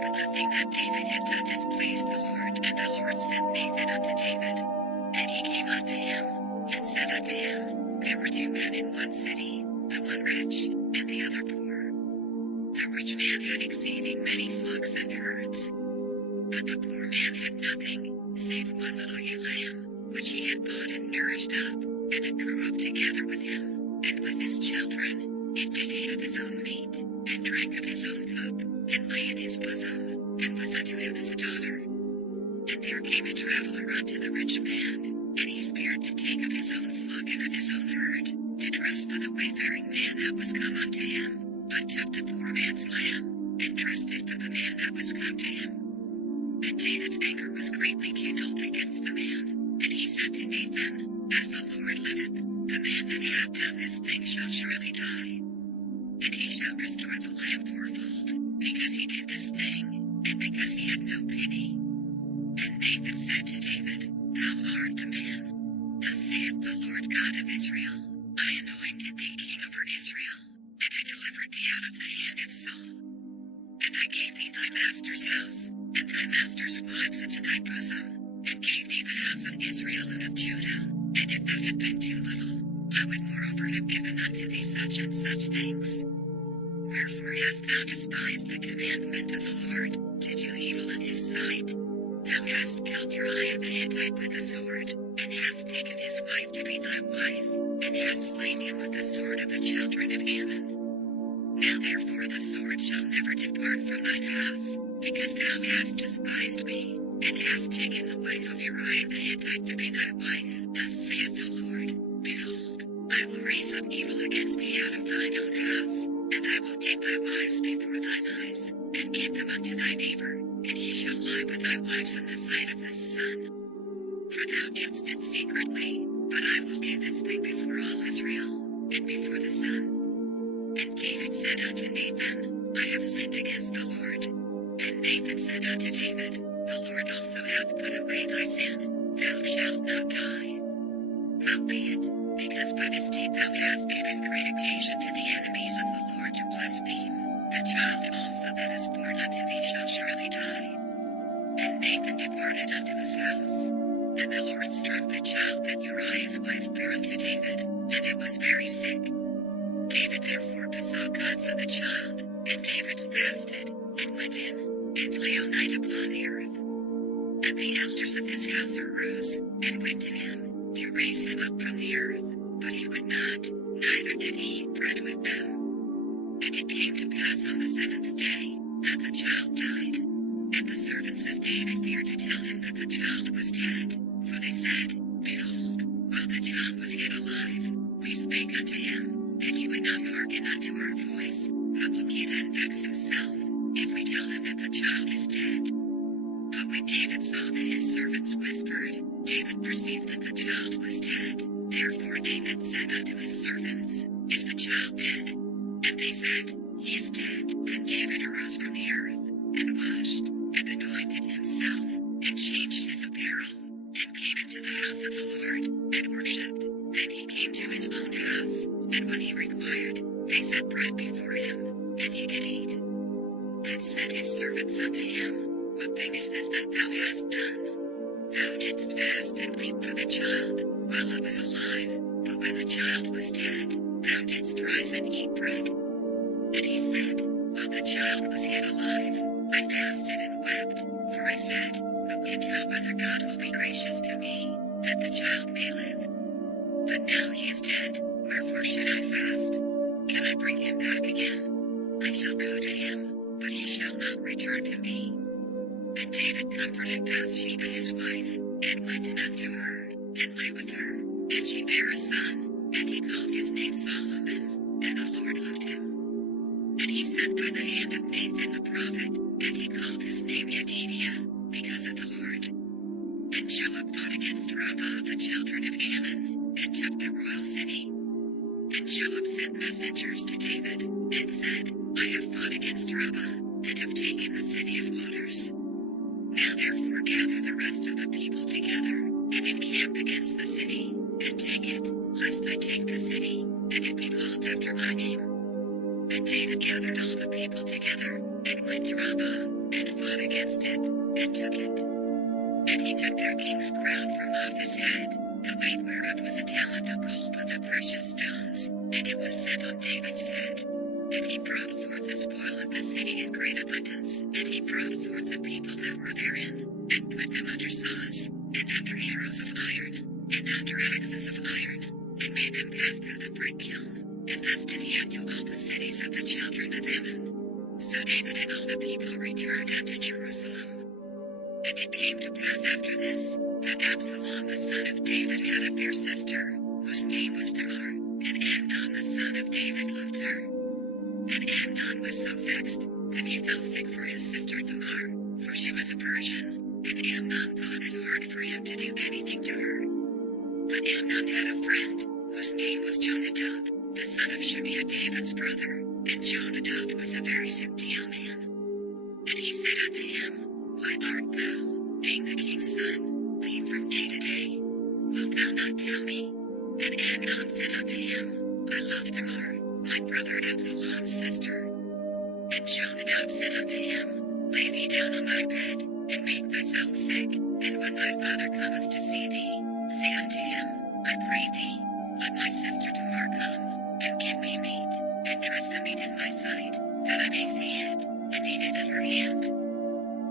But the thing that David had done displeased the Lord, and the Lord sent Nathan unto David. And he came unto him, and said unto him, There were two men in one city, the one rich, and the other poor. The rich man had exceeding many flocks and herds, but the poor man had nothing, save one little ewe lamb, which he had bought and nourished up, and it grew up together with him, and with his children. It did eat of his own meat, and drank of his own cup, and lay in his bosom, and was unto him his daughter. And there came a traveler unto the rich man, and he spared to take of his own flock and of his own herd, to dress for the wayfaring man that was come unto him, but took the poor man's lamb, and dressed it for the man that was come to him. And David's anger was greatly kindled against the man, and he said to Nathan, As the Lord liveth, the man that hath done this thing shall surely die. And he shall restore the lamb fourfold, because he did this thing, and because he had no pity. And Nathan said to David, Thou art the man. Thus saith the Lord God of Israel, I anointed thee king over Israel, and I delivered thee out of the hand of Saul. And I gave thee thy master's house, and thy master's wives into thy bosom, and gave thee the house of Israel Israel out of Judah, and if that had been too little, I would moreover have given unto thee such and such things. Wherefore hast thou despised the commandment of the Lord, to do evil in his sight? Thou hast killed Uriah the Hittite with the sword, and hast taken his wife to be thy wife, and hast slain him with the sword of the children of Ammon. Now therefore the sword shall never depart from thine house, because thou hast despised me, and hast taken the wife of Uriah the Hittite to be thy wife. Thus saith the Lord, Behold, I will raise up evil against thee out of thine own house, and I will take thy wives before thine eyes, and give them unto thy neighbor, and he shall lie with thy wives in the sight of this sun. For thou didst it secretly, but I will do this thing before all Israel, and before the sun. And David said unto Nathan, I have sinned against the Lord. And Nathan said unto David, The Lord also hath put away thy sin, thou shalt not die. Howbeit, because by this deed thou hast given great occasion to the enemies of the Lord to blaspheme, the child also that is born unto thee shall surely die. And Nathan departed unto his house. And the Lord struck the child that Uriah's wife bare unto David, and it was very sick. David therefore besought God for the child, and David fasted, and went in, and lay all night upon the earth. And the elders of his house arose, and went to him, to raise him up from the earth, but he would not, neither did he eat bread with them. And it came to pass on the seventh day, that the child died. And the servants of David feared to tell him that the child was dead, for they said, Behold, while the child was yet alive, we spake unto him, and he would not hearken unto our voice. How will he then vex himself, if we tell him that the child is dead? But when David saw that his servants whispered, David perceived that the child was dead. Therefore David said unto his servants, Is the child dead? And they said, He is dead. Then David arose from the earth, and washed, and anointed himself, and changed his apparel, and came into the house of the Lord, and worshipped. Then he came to his own house, and when he required, they set bread before him, and he did eat. Then said his servants unto him, What thing is this that thou hast done? Thou didst fast and weep for the child, while it was alive, but when the child was dead, thou didst rise and eat bread. And he said, While the child was yet alive, I fasted and wept, for I said, Who can tell whether God will be gracious to me, that the child may live? But now he is dead, wherefore should I fast? Can I bring him back again? I shall go to him, but he shall not return to me. And David comforted Bathsheba his wife, and went in unto her, and lay with her, and she bare a son, and he called his name Solomon, and the Lord loved him. And he sent by the hand of Nathan the prophet, and he called his name Yedidiah, because of the Lord. And Joab fought against Rabbah of the children of Ammon, and took the royal city. And Joab sent messengers to David, and said, I have fought against Rabbah, and have taken the city of waters. Now therefore gather the rest of the people together, and encamp against the city, and take it, lest I take the city, and it be called after my name. And David gathered all the people together, and went to Rabbah, and fought against it, and took it. And he took their king's crown from off his head, the weight whereof was a talent of gold with the precious stones, and it was set on David's head. And he brought forth the spoil of the city in great abundance, and he brought forth the people that were therein, and put them under saws, and under harrows of iron, and under axes of iron, and made them pass through the brick kiln. And thus did he unto all the cities of the children of Ammon. So David and all the people returned unto Jerusalem. And it came to pass after this, that Absalom the son of David had a fair sister, whose name was Tamar, and Amnon the son of David loved her. And Amnon was so vexed, that he fell sick for his sister Tamar, for she was a virgin, and Amnon thought it hard for him to do anything to her. But Amnon had a friend, whose name was Jonadab, the son of Shimea David's brother, and Jonadab was a very subtle man. And he said unto him, Why art thou, being the king's son, lean from day to day? Wilt thou not tell me? And Amnon said unto him, I love Tamar, my brother Absalom's sister. And Jonadab said unto him, Lay thee down on thy bed, and make thyself sick, and when thy father cometh to see thee, Say unto him, I pray thee, let my sister Tamar come, and give me meat, and dress the meat in my sight, that I may see it, and eat it at her hand.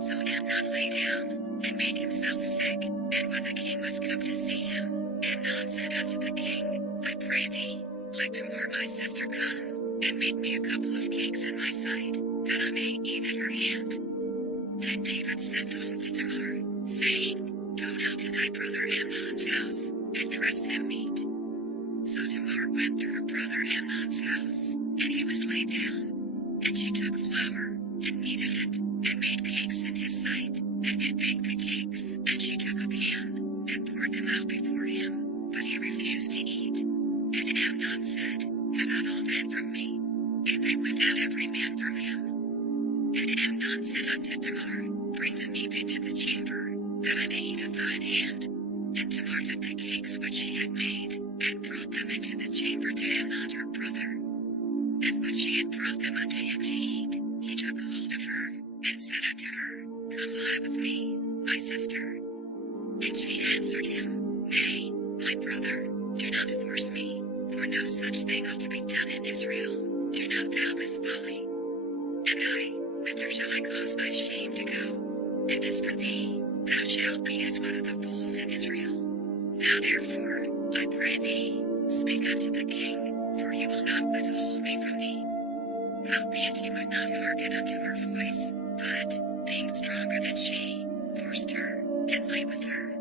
So Amnon lay down, and made himself sick, and when the king was come to see him, Amnon said unto the king, I pray thee, let Tamar my sister come, and make me a couple of cakes in my sight, that I may eat at her hand. Then David sent home to Tamar, saying, Go now to thy brother Amnon's house, and dress him meat. So Tamar went to her brother Amnon's house, and he was laid down. And she took flour, and kneaded it, and made cakes in his sight, and did bake the cakes. And she took a pan, and poured them out before him, but he refused to eat. And Amnon said, Have not all men from me? And they went out every man from him. And Amnon said unto Tamar, Bring the meat into the chamber, that I may eat of thine hand. And Tamar took the cakes which she had made, and brought them into the chamber to Amnon her brother. And when she had brought them unto him to eat, he took hold of her, and said unto her, Come lie with me, my sister. And she answered him, Nay, my brother, do not force me, for no such thing ought to be done in Israel. Do not thou this folly. And I, whither shall I cause my shame to go? And as for thee, thou shalt be as one of the fools in Israel. Now therefore, I pray thee, speak unto the king, for he will not withhold me from thee. Howbeit he would not hearken unto her voice, but, being stronger than she, forced her, and lay with her.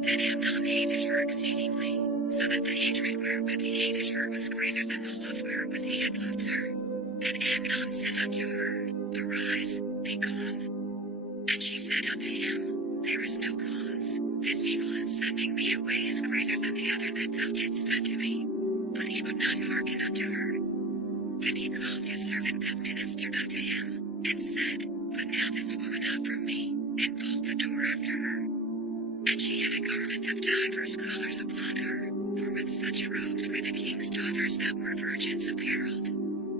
Then Amnon hated her exceedingly, so that the hatred wherewith he hated her was greater than the love wherewith he had loved her. And Amnon said unto her, Arise, be gone. And she said unto him, There is no cause, this evil in sending me away is greater than the other that thou didst unto me. But he would not hearken unto her. Then he called his servant that ministered unto him, and said, Put now this woman out from me, and bolt the door after her. And she had a garment of divers colors upon her, for with such robes were the king's daughters that were virgins apparelled.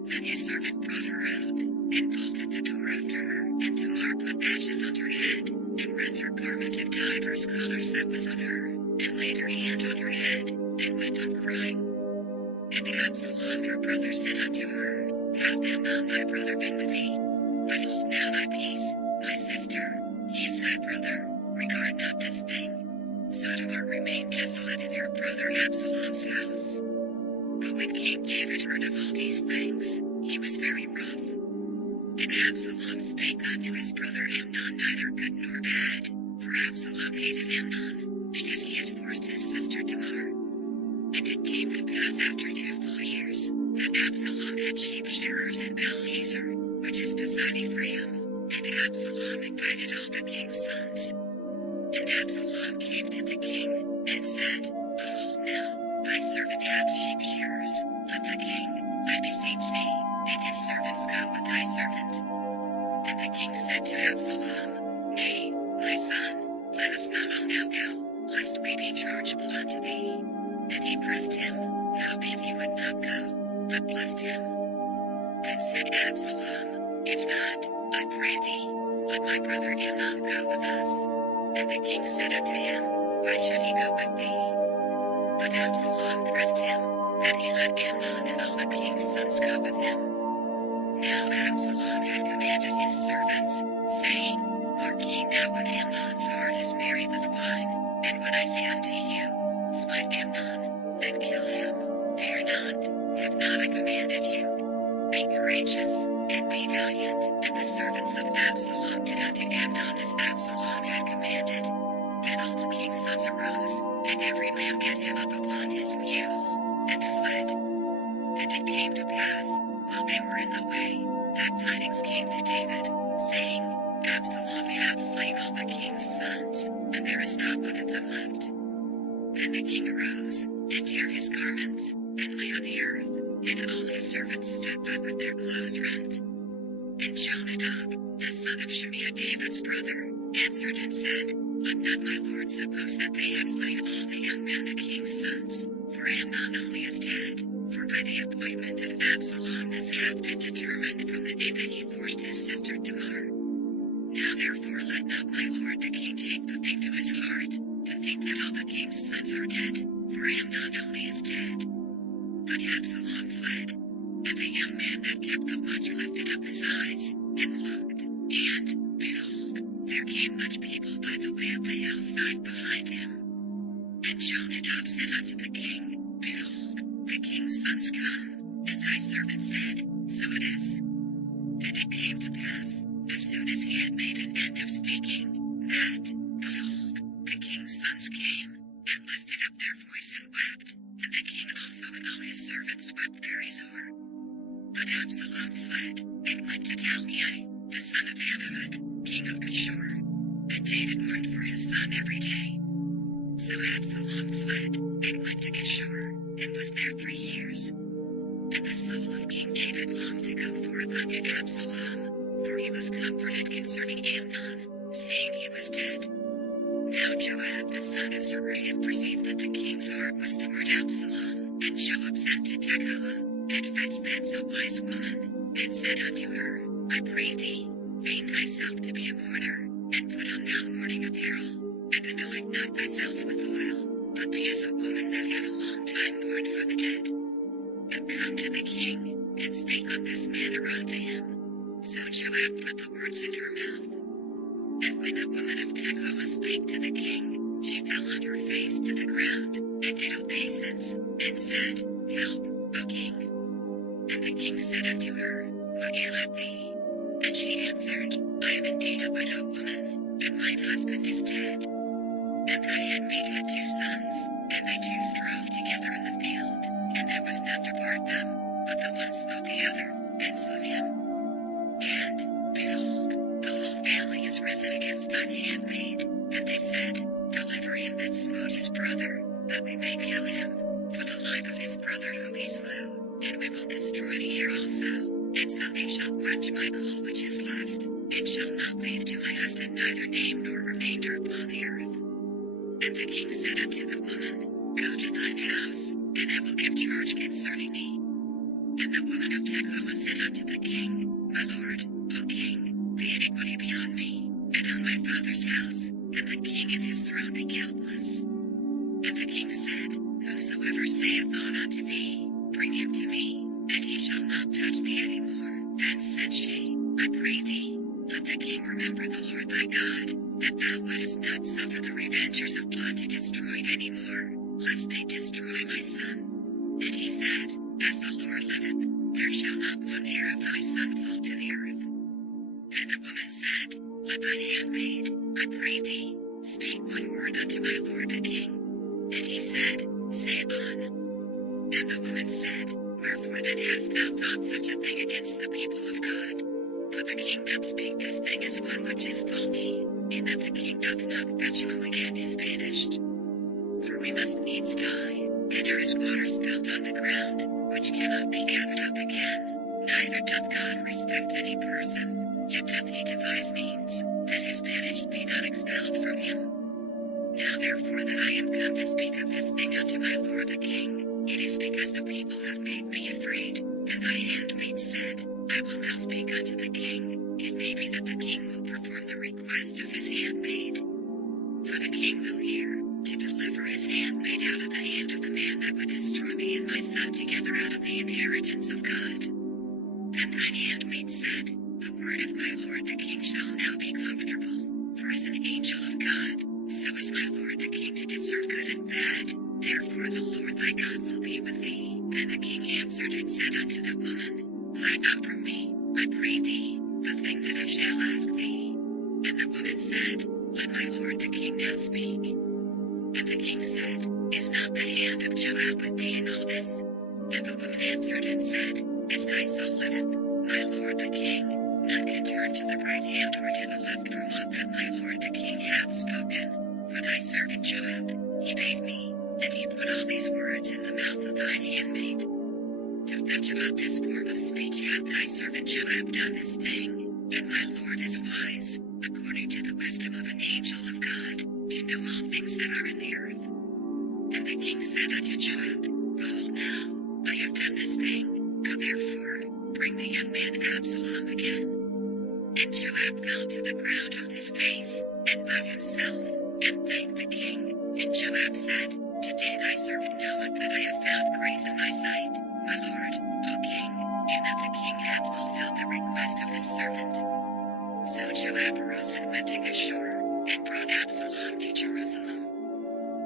Then his servant brought her out, and bolted the door after her, and Tamar put ashes on her head, and rent her garment of divers colors that was on her, and laid her hand on her head, and went on crying. And Absalom her brother said unto her, Hath Amnon thy brother been with thee? But hold now thy peace, my sister, he is thy brother, regard not this thing. So Tamar remained desolate in her brother Absalom's house. But when King David heard of all these things, he was very wroth. And Absalom spake unto his brother Amnon neither good nor bad, for Absalom hated Amnon, because he had forced his sister Tamar. And it came to pass after 2 full years, that Absalom had sheep shearers in Baal-hazor, which is beside Ephraim, and Absalom invited all the king's sons. And Absalom came to the king, and said, Behold now, thy servant hath sheep shearers, let the king, I beseech thee, and his servants go with thy servant. And the king said to Absalom, Nay, my son, let us not all now go, lest we be chargeable unto thee. And he pressed him, howbeit he would not go, but blessed him. Then said Absalom, If not, I pray thee, let my brother Amnon go with us. And the king said unto him, Why should he go with thee? But Absalom pressed him, that he let Amnon and all the king's sons go with him. Now Absalom had commanded his servants, saying, Mark ye now when Amnon's heart is merry with wine, and when I say unto you, Smite Amnon, then kill him. Fear not, have not I commanded you? Be courageous, and be valiant. And the servants of Absalom did unto Amnon as Absalom had commanded. Then all the king's sons arose, and every man gat him up upon his mule, and fled. And it came to pass, while they were in the way, that tidings came to David, saying, Absalom hath slain all the king's sons, and there is not one of them left. Then the king arose, and tare his garments, and lay on the earth, and all his servants stood by with their clothes rent. And Jonadab, the son of Shimea David's brother, answered and said, Let not my lord suppose that they have slain all the young men the king's sons, for Amnon only is dead. For by the appointment of Absalom this hath been determined from the day that he forced his sister Tamar. Now therefore let not my lord the king take the thing to his heart, to think that all the king's sons are dead, for Amnon only is dead. But Absalom fled, and the young man that kept the watch lifted up his eyes, and looked, and, behold, there came much people by the way of the hillside behind him. And Jonadab said unto the king, Behold, the king's sons come, as thy servant said, so it is. And it came to pass, as soon as he had made an end of speaking, that, behold, the king's sons came, and lifted up their voice and wept, and the king also and all his servants wept very sore. But Absalom fled, and went to Talmai, the son of Ammihud, king of Geshur. And David mourned for his son every day. So Absalom fled, and went to Geshur, and was there 3 years. And the soul of King David longed to go forth unto Absalom, for he was comforted concerning Amnon, seeing he was dead. Now Joab the son of Zeruiah perceived that the king's heart was toward Absalom, and Joab sent to Tekoa, and fetched thence a wise woman, and said unto her, I pray thee, feign thyself to be a mourner, and put on now mourning apparel, and anoint not thyself with oil, but be as a woman that had a long time mourned for the dead. And come to the king, and speak on this manner unto him. So Joab put the words in her mouth. And when the woman of Tekoa spake to the king, she fell on her face to the ground, and did obeisance, and said, Help, O king. And the king said unto her, What aileth thee? And she answered, I am indeed a widow woman, and mine husband is dead. And thy handmaid had 2 sons, and they 2 strove together in the field, and there was none to part them, but the one smote the other, and slew him. And, behold, the whole family is risen against thine handmaid, and they said, Deliver him that smote his brother, that we may kill him, for the life of his brother whom he slew, and we will destroy the heir also. And so they shall quench my coal which is left, and shall not leave to my husband neither name nor remainder upon the earth. And the king said unto the woman, Go to thine house, and I will give charge concerning thee. And the woman of Tekoa said unto the king, My lord, O king, the iniquity be on me, and on my father's house, and the king and his throne be guiltless. And the king said, Whosoever saith aught unto thee, bring him to me, and he shall not touch thee any more. Then said she, I pray thee, let the king remember the Lord thy God, that thou wouldest not suffer the revengers of blood to destroy any more, lest they destroy my son. And he said, As the Lord liveth, there shall not one hair of thy son fall to the earth. Then the woman said, Let thine handmaid, I pray thee, speak one word unto my lord the king. And he said, Say on. And the woman said, Wherefore then hast thou thought such a thing against the people of God? For the king doth speak this thing as one which is faulty, in that the king doth not fetch home again is banished. For we must needs die, and are as water spilt on the ground, which cannot be gathered up again. Neither doth God respect any person, yet doth he devise means, that his banished be not expelled from him. Now therefore that I am come to speak of this thing unto my lord the king, it is because the people have made me afraid, and thy handmaid said, I will now speak unto the king, it may be that the king will perform the request of his handmaid. For the king will hear, to deliver his handmaid out of the hand of the man that would destroy me and my son together out of the inheritance of God. Then thine handmaid said, The word of my lord the king shall now be comfortable, for as an angel of God, so is my lord the king to discern good and bad, therefore the Lord thy God will be with thee. Then the king answered and said unto the woman, Hide not from me, I pray thee, the thing that I shall ask thee. And the woman said, Let my lord the king now speak. And the king said, Is not the hand of Joab with thee in all this? And the woman answered and said, As thy soul liveth, my lord the king, none can turn to the right hand or to the left from aught that my lord the king hath spoken. For thy servant Joab, he bade me, and he put all these words in the mouth of thine handmaid. To fetch about this form of speech hath thy servant Joab done this thing, and my lord is wise, according to the wisdom of an angel of God, to know all things that are in the earth. And the king said unto Joab, Behold now, I have done this thing, go therefore, bring the young man Absalom again. And Joab fell to the ground on his face, and bowed himself, and thanked the king. And Joab said, Today thy servant knoweth that I have found grace in thy sight, my lord, O king, and that the king hath fulfilled the request of his servant. So Joab arose and went to Geshur, and brought Absalom to Jerusalem.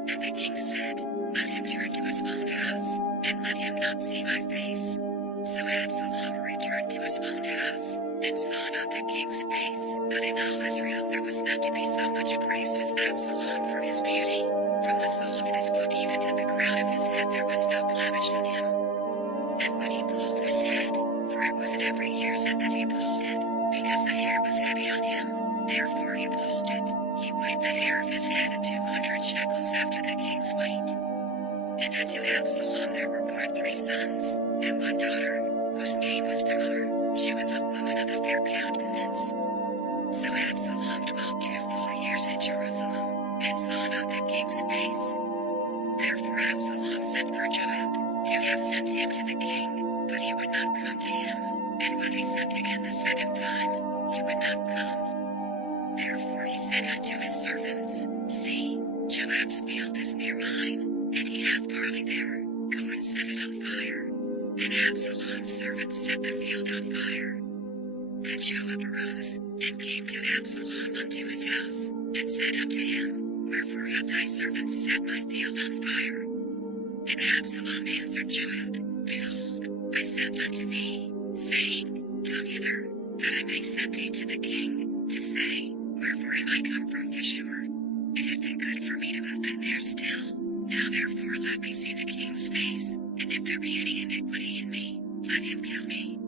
And the king said, Let him turn to his own house, and let him not see my face. So Absalom returned to his own house, and saw not the king's face. But in all Israel there was none to be so much praised as Absalom for his beauty. From the sole of his foot even to the crown of his head there was no blemish in him. And when he pulled his head, for it was at every year's end that he pulled it, because the hair was heavy on him, therefore he pulled it, he weighed the hair of his head at 200 shekels after the king's weight. And unto Absalom there were born 3 sons, and 1 daughter, whose name was Tamar. She was a woman of a fair countenance. So Absalom dwelt 2 full years in Jerusalem, and saw not the king's face. Therefore Absalom sent for Joab, to have sent him to the king, but he would not come to him. And when he sent again the 2nd time, he would not come. Therefore he said unto his servants, See, Joab's field is near mine, and he hath barley there, go and set it on fire. And Absalom's servants set the field on fire. Then Joab arose, and came to Absalom unto his house, and said unto him, Wherefore have thy servants set my field on fire? And Absalom answered Joab, Behold, I sent unto thee, saying, Come hither, that I may send thee to the king, to say, Wherefore am I come from Geshur? It had been good for me to have been there still. Now therefore let me see the king's face, and if there be any iniquity in me, let him kill me.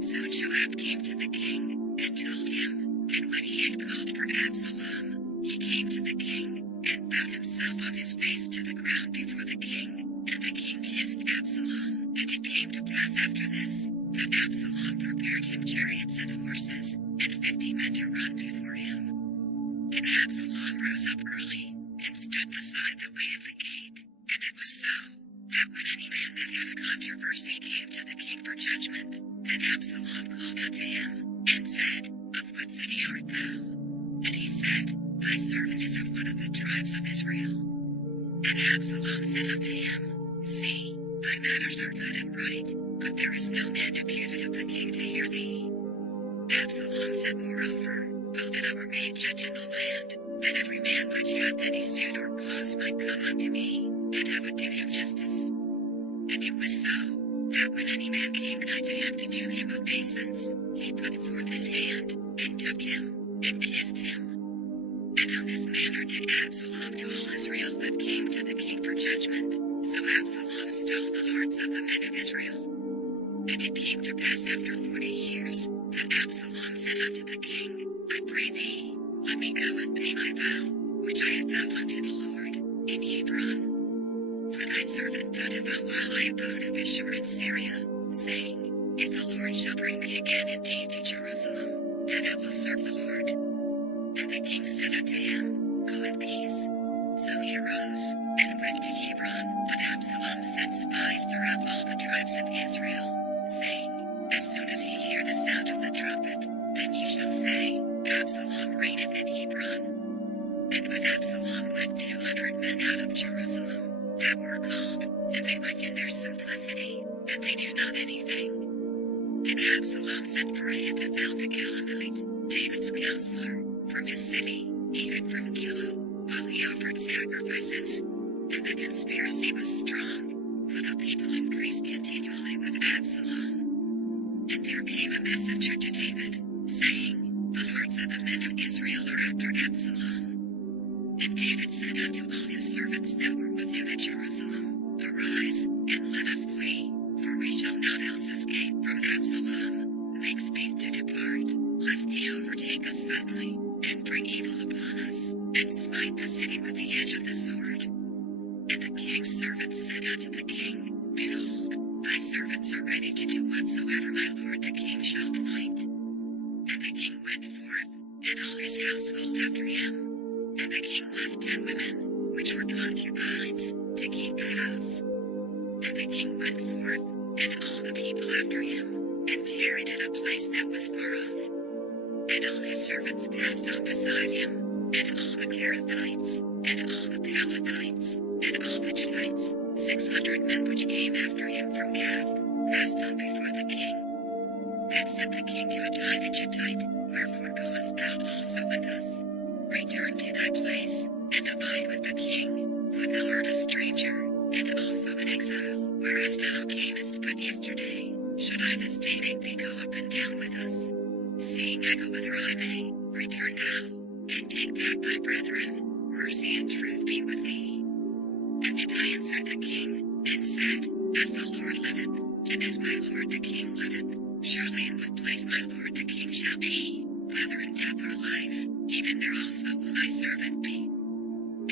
So Joab came to the king, and told him, and when he had called for Absalom, he came to the king, and bowed himself on his face to the ground before the king, and the king kissed Absalom. And it came to pass after this, that Absalom prepared him chariots and horses, and 50 men to run before him. And Absalom rose up early, and stood beside the way of the gate. And it was so, that when any man that had a controversy came to the king for judgment, then Absalom called unto him, and said, Of what city art thou? And he said, Thy servant is of one of the tribes of Israel. And Absalom said unto him, See, thy matters are good and right, but there is no man deputed of the king to hear thee. Absalom said moreover, O that I were made judge in the land, that every man which hath any suit or cause might come unto me, and I would do him justice. And it was so, that when any man came nigh to him to do him obeisance, he put forth his hand, and took him, and kissed him. And on this manner did Absalom to all Israel that came to the king for judgment. So Absalom stole the hearts of the men of Israel. And it came to pass after 40 years, that Absalom said unto the king, I pray thee, let me go and pay my vow, which I have vowed unto the Lord, in Hebron. For thy servant vowed a vow while I abode at Geshur in Syria, saying, If the Lord shall bring me again indeed to Jerusalem, then I will serve the Lord. And the king said unto him, Go in peace. So he arose, and went to Hebron. But Absalom sent spies throughout all the tribes of Israel, saying, As soon as ye hear the sound of the trumpet, then ye shall say, Absalom reigneth in Hebron. And with Absalom went 200 men out of Jerusalem, that were called, and they went in their simplicity, and they knew not anything. And Absalom sent for Ahithophel the Gilonite, David's counselor, from his city, even from Gilo, while he offered sacrifices. And the conspiracy was strong, for the people increased continually with Absalom. And there came a messenger to David, saying, The hearts of the men of Israel are after Absalom. And David said unto all his servants that were with him at Jerusalem, Arise, and let us flee, for we shall not else escape from Absalom. Make speed to depart, lest he overtake us suddenly, and bring evil upon us, and smite the city with the edge of the sword. And the king's servants said unto the king, Behold, thy servants are ready to do whatsoever my lord the king shall appoint. And the king went forth, and all his household after him. And the king left 10 women, which were concubines, to keep the house. And the king went forth, and all the people after him, and tarried at a place that was far off. And all his servants passed on beside him, and all the Kerethites, and all the Palathites, and all the Jethites, 600 men which came after him from Gath, passed on before the king. Then said the king to Ittai the Jettite, Wherefore goest thou also with us? Return to thy place, and abide with the king, for thou art a stranger, and also an exile, whereas thou camest but yesterday. Should I this day make thee go up and down with us? Seeing I go whither I may, return thou, and take back thy brethren. Mercy and truth be with thee. And Ittai answered the king, and said, As the Lord liveth, and as my lord the king liveth, surely in what place my lord the king shall be, whether in death or life, even there also will thy servant be.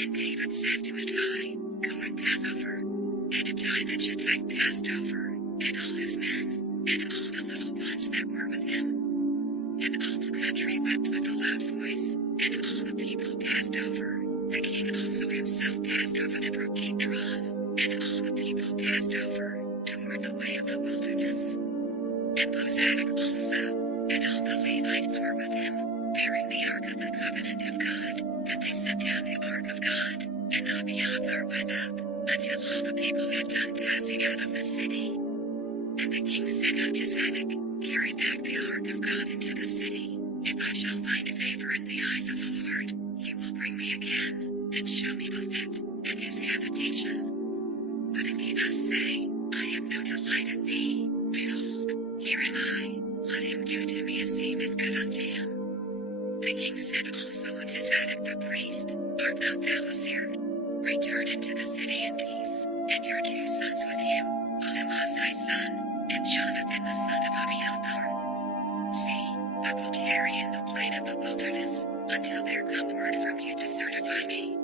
And David said to Ittai, Go and pass over. And Ittai the Jettite passed over, and all his men, and all the little ones that were with him. And all the country wept with a loud voice, and all the people passed over. The king also himself passed over the brook Kidron, and all the people passed over, toward the way of the wilderness. And Zadok also, and all the Levites were with him, bearing the ark of the covenant of God, and they set down the ark of God, and Abiathar went up, until all the people had done passing out of the city. And the king said unto Zadok, Carry back the ark of God into the city. If I shall find favor in the eyes of the Lord, he will bring me again, and show me both it, and his habitation. But if he thus say, I have no delight in thee, behold, here am I, let him do to me as seemeth good unto him. The king said also unto Zadok the priest, Art not thou a seer? Return into the city in peace, and your 2 sons with you, Ahimaaz thy son, and Jonathan the son of Abiathar. See, I will tarry in the plain of the wilderness, until there come word from you to certify me.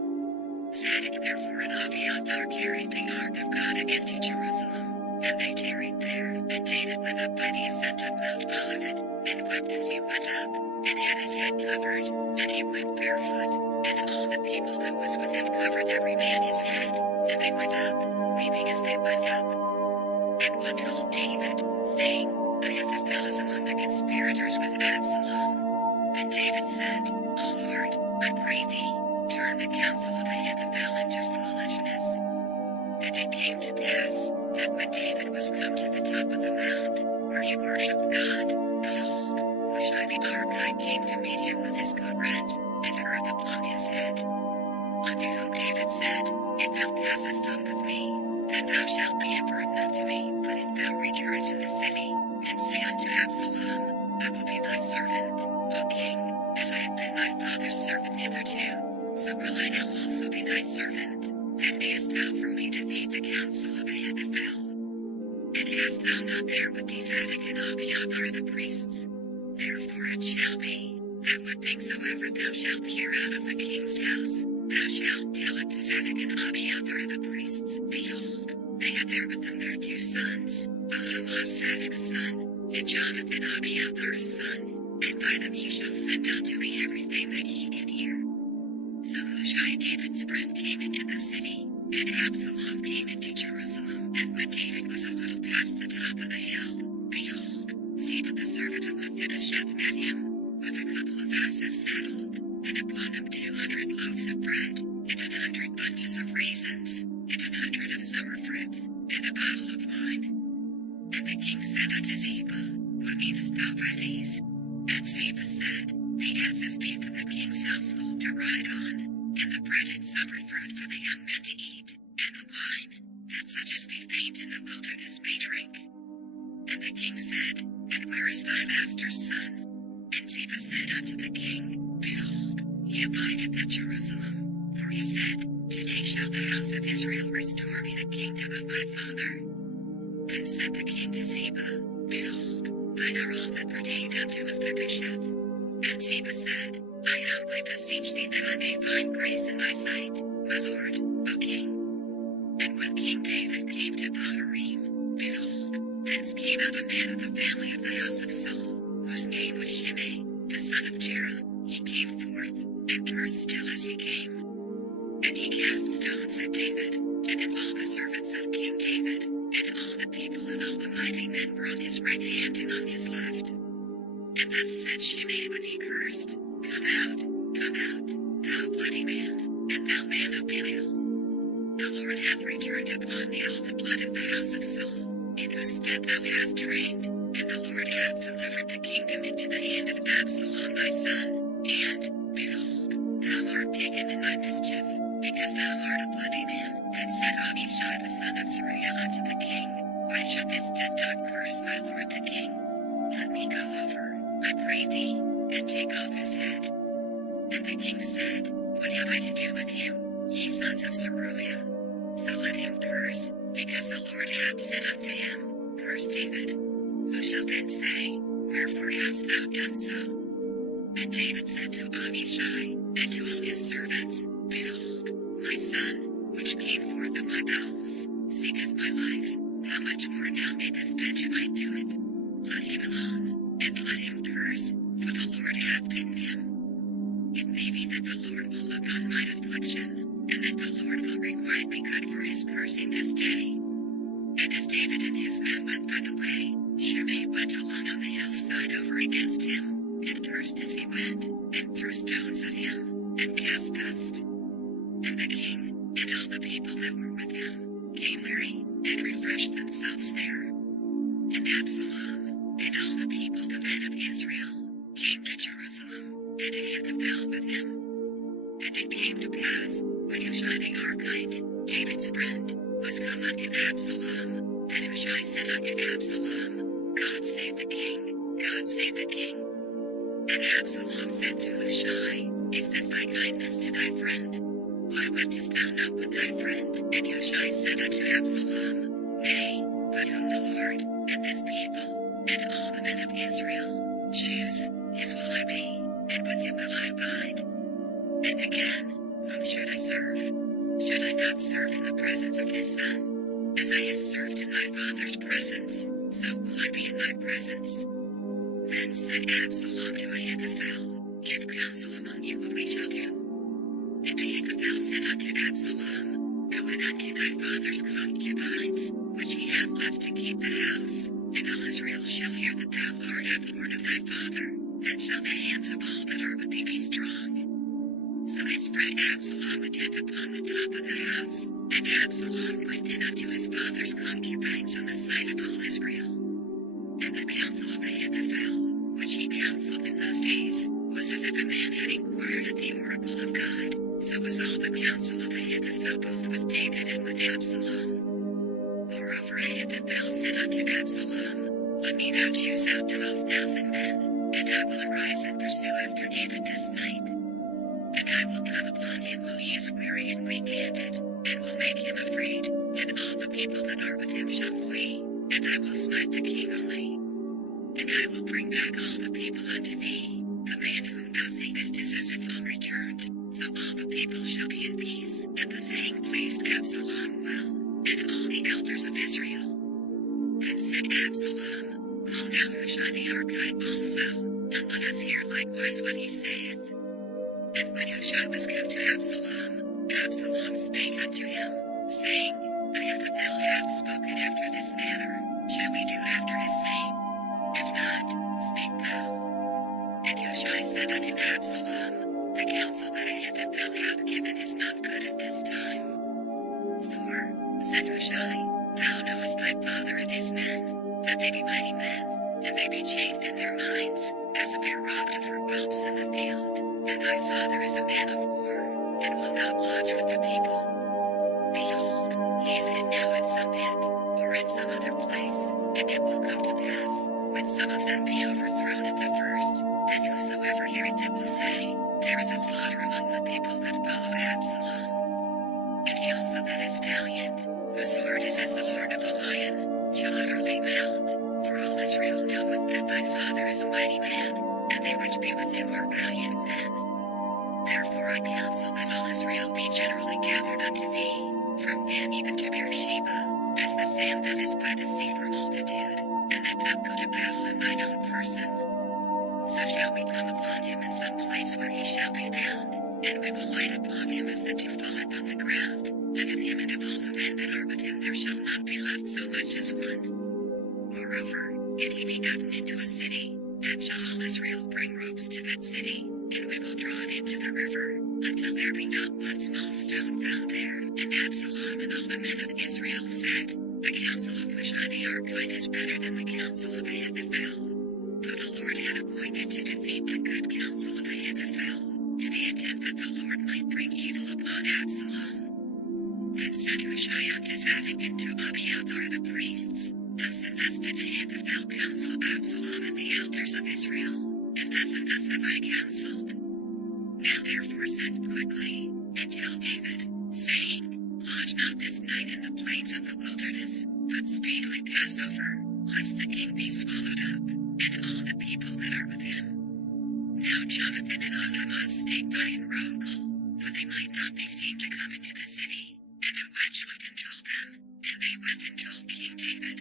Zadok therefore and Abiathar carried the ark of God again to Jerusalem, and they tarried there. And David went up by the ascent of Mount Olivet, and wept as he went up, and had his head covered, and he went barefoot, and all the people that was with him covered every man his head, and they went up, weeping as they went up. And one told David, saying, Ahithophel is among the conspirators with Absalom. And David said, O Lord, I pray thee, turn the counsel of Ahithophel into foolishness. And it came to pass, that when David was come to the top of the mount, where he worshipped God, behold, Hushai the Archite came to meet him with his coat rent, and earth upon his head. Unto whom David said, If thou passest on with me, then thou shalt be a burden unto me. But if thou return to the city, and say unto Absalom, I will be thy servant, O king, as I have been thy father's servant hitherto, so will I now also be thy servant. Then mayest thou from me defeat the counsel of Ahithophel. And hast thou not there with thee Zadok and Abiathar the priests? Therefore it shall be, that what things soever thou shalt hear out of the king's house, thou shalt tell it to Zadok and Abiathar the priests. Behold, they have there with them their 2 sons, Ahimaaz Zadok's son, and Jonathan Abiathar's son, and by them ye shall send unto me everything that ye can hear. So Hushai David's friend came into the city, and Absalom came into Jerusalem. And when David was a little past the top of the hill, behold, Ziba the servant of Mephibosheth met him, with a couple of asses saddled, and upon them 200 loaves of bread, and 100 bunches of raisins, and 100 of summer fruits, and a bottle of wine. And the king said unto Ziba, What meanest thou by these? And Ziba said, The asses be for the king's household to ride on, and the bread and summer fruit for the young men to eat, and the wine, that such as be faint in the wilderness may drink. And the king said, And where is thy master's son? And Ziba said unto the king, Behold, he abideth at Jerusalem. For he said, Today shall the house of Israel restore me the kingdom of my father. Then said the king to Ziba, Behold, thine are all that pertained unto Mephibosheth. And Ziba said, I humbly beseech thee that I may find grace in thy sight, my lord, O king. And when King David came to Bahurim, behold, thence came out a man of the family of the house of Saul, whose name was Shimei, the son of Jerah. He came forth, and cursed still as he came. And he cast stones at David, and at all the servants of King David, and all the people and all the mighty men were on his right hand and on his left. And thus said Shimei when he cursed, Come out, thou bloody man. and thou man of Belial. The Lord hath returned upon thee all the blood of the house of Saul, in whose stead thou hast trained, and the Lord hath delivered the kingdom into the hand of Absalom thy son, and, behold, thou art taken in thy mischief, because thou art a bloody man. Then said Abishai the son of Zeruiah unto the king, Why should this dead dog curse my lord the king? Let me go over, I pray thee, and take off his head. And the king said, What have I to do with you, ye sons of Zeruiah? So let him curse, because the Lord hath said unto him, Curse David. Who shall then say, Wherefore hast thou done so? And David said to Abishai, and to all his servants, Behold, my son, which came forth of my bowels, seeketh my life. How much more now may this Benjamite do it? Let him alone, and let him curse, for the Lord hath bidden him. It may be that the Lord will look on mine affliction, and that the Lord will requite me good for his cursing this day. And as David and his men went by the way, Shimei went along on the hillside over against him, and cursed as he went, and threw stones at him, and cast dust. And the king, and all the people that were with him, came weary, and refreshed themselves there. And Absalom, and all the people, the men of Israel, came to Jerusalem, and Ahithophel with him. And it came to pass, when Hushai the Archite, David's friend, was come unto Absalom, that Hushai said unto Absalom, God save the king, God save the king. And Absalom said to Hushai, Is this thy kindness to thy friend? Why wentest thou not with thy friend? And Hushai said unto Absalom, Nay, but whom the Lord, and this people, and all the men of Israel, choose, his will I be, and with him will I abide. And again, whom should I serve? Should I not serve in the presence of his son? As I have served in thy father's presence, so will I be in thy presence. Then said Absalom to Ahithophel, Give counsel among you what we shall do. And Ahithophel said unto Absalom, Go in unto thy father's concubines, which he hath left to keep the house, and all Israel shall hear that thou art abhorred of thy father. Then shall the hands of all that are with thee be strong. So they spread Absalom a tent upon the top of the house, and Absalom went in unto his father's concubines in the sight of all Israel. And the counsel of Ahithophel, which he counseled in those days, was as if a man had inquired at the oracle of God. So was all the counsel of Ahithophel both with David and with Absalom. Moreover Ahithophel said unto Absalom, Let me now choose out 12,000 men, and I will arise and pursue after David this night. And I will come upon him while he is weary and weak-handed, and will make him afraid, and all the people that are with him shall flee, and I will smite the king only. And I will bring back all the people unto thee. The man whom thou seekest is as if all returned, so all the people shall be in peace. And the saying pleased Absalom well, and all the elders of Israel. Then said Absalom, Call now Hushai the Archite also, and let us hear likewise what he saith. And when Hushai was come to Absalom, Absalom spake unto him, saying, Ahithophel hath spoken after this manner, shall we do after his saying? If not, speak thou. And Hushai said unto Absalom, The counsel that Ahithophel hath given is not good at this time. For, said Hushai, Thou knowest thy father and his men, that they be mighty men, and they be chafed in their minds, as a bear robbed of her whelps in the field, and thy father is a man of war, and will not lodge with the people. Behold, he is hid now in some pit, or in some other place, and it will come to pass, when some of them be overthrown at the first, that whosoever heareth it will say, There is a slaughter among the people that follow Absalom. And he also that is valiant, whose heart is as the heart of a lion, shall utterly melt, for all Israel knoweth that thy father is a mighty man, and they which be with him are valiant men. Therefore I counsel that all Israel be generally gathered unto thee, from Dan even to Beersheba, as the sand that is by the sea for multitude, and that thou go to battle in thine own person. So shall we come upon him in some place where he shall be found, and we will light upon him as the dew falleth on the ground, and of him and of all the men that are with him there shall not be left so much as one. Moreover, if he be gotten into a city, then shall all Israel bring ropes to that city, and we will draw it into the river, until there be not one small stone found there. And Absalom and all the men of Israel said, The counsel of Hushai the Archite is better than the counsel of Ahithophel. For the Lord had appointed to defeat the good counsel of Ahithophel, to the intent that the Lord might bring evil upon Absalom. Then said Hushai unto Zadok and to Abiathar the priests, Thus and thus did Ahithophel counsel Absalom and the elders of Israel, and thus have I counseled. Now therefore send quickly, and tell David, saying, Lodge not this night in the plains of the wilderness, but speedily pass over, lest the king be swallowed up, and all the people that are with him. Now Jonathan and Ahimaaz staked in Rochel, for they might not be seen to come into the city, and a wench went and told them, and they went and told King David.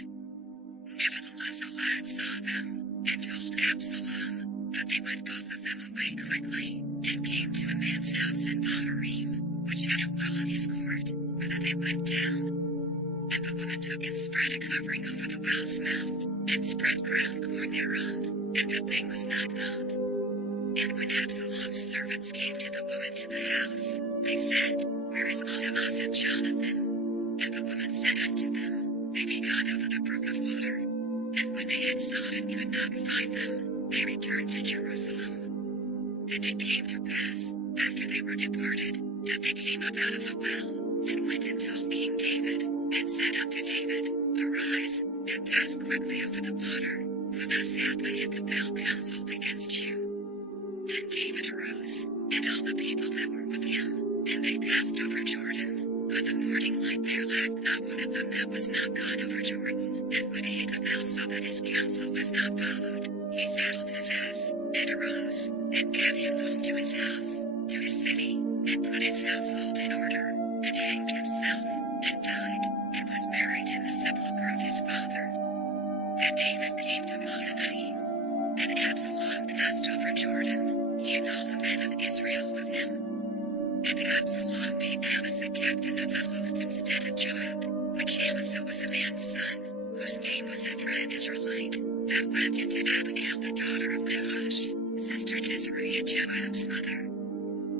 Nevertheless a lad saw them, and told Absalom, but they went both of them away quickly, and came to a man's house in Baharim, which had a well in his court, whither they went down. And the woman took and spread a covering over the well's mouth, and spread ground corn thereon, and the thing was not known. And when Absalom's servants came to the woman to the house, they said, Where is Ahimaaz and Jonathan? And the woman said unto them, They be gone over the brook of water. And when they had sought and could not find them, they returned to Jerusalem. And it came to pass, after they were departed, that they came up out of the well, and went and told King David, and said unto David, Arise, and pass quickly over the water, for thus hath Ahithophel counseled against you. Then David arose, and all the people that were with him, and they passed over Jordan. By the morning light there lacked not one of them that was not gone over Jordan. And when Ahithophel saw that his counsel was not followed, he saddled his ass, and arose, and gat him home to his house, to his city, and put his household in order, and hanged himself, and died, and was buried in the sepulchre of his father. Then David came to Mahanaim, and Absalom passed over Jordan, he and all the men of Israel with him. And Absalom made Amasa captain of the host instead of Joab, which Amasa was a man's son, whose name was Ithra an Israelite, that went into Abigail the daughter of Nahash, sister to Zeruiah Joab's mother.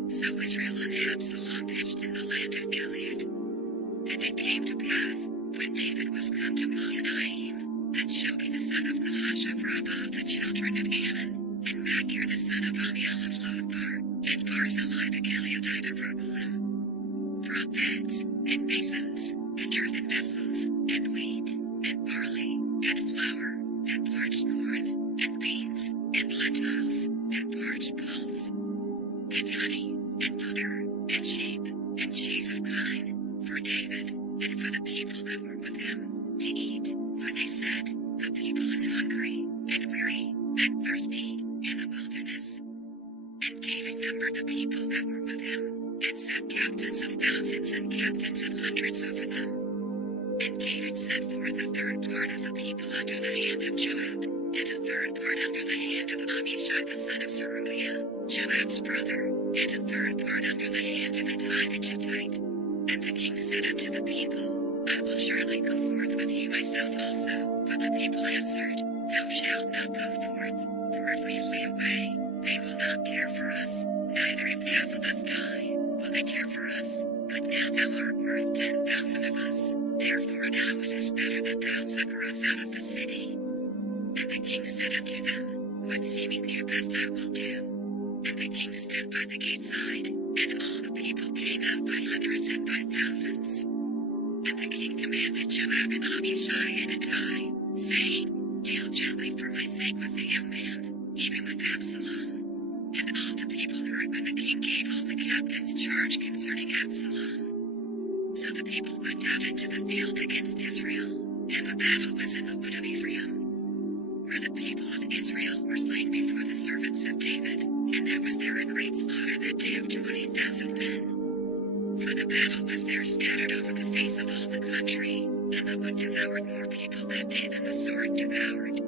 So Israel and Absalom pitched in the land of Gilead. And it came to pass, when David was come to Mahanaim, that Shobi the son of Nahash of Rabbah of the children of Ammon, and Machir the son of Amiel of Lothbar, and Barzillai the Gileadite of Rogelim, brought beds, and basins, and earthen vessels, and wheat, and barley, and flour, and parched corn, and beans, and lentils, and parched pulse, and honey, and butter, and sheep, and cheese of kine, for David, and for the people that were with him, to eat, for they said, The people is hungry, and weary, and thirsty, in the wilderness. And David numbered the people that were with him, and set captains of thousands and captains of hundreds over them. And David set forth a third part of the people under the hand of Joab, and a third part under the hand of Abishai the son of Zeruiah, Joab's brother, and a third part under the hand of Ittai the Gittite. And the king said unto the people, I will surely go forth with you myself also. But the people answered, Thou shalt not go forth, for if we flee away, they will not care for us, neither if half of us die, will they care for us. But now thou art worth 10,000 of us, therefore now it is better that thou succor us out of the city. And the king said unto them, What seemeth you best I will do. And the king stood by the gate side, and all the people came out by hundreds and by thousands. And the king commanded Joab and Abishai and Ittai, saying, Deal gently for my sake with the young man, even with Absalom. And all the people heard when the king gave all the captains charge concerning Absalom. So the people went out into the field against Israel, and the battle was in the wood of Ephraim, where the people of Israel were slain before the servants of David, and there was there a great slaughter that day of 20,000 men. For the battle was there scattered over the face of all the country, and the wood devoured more people that day than the sword devoured.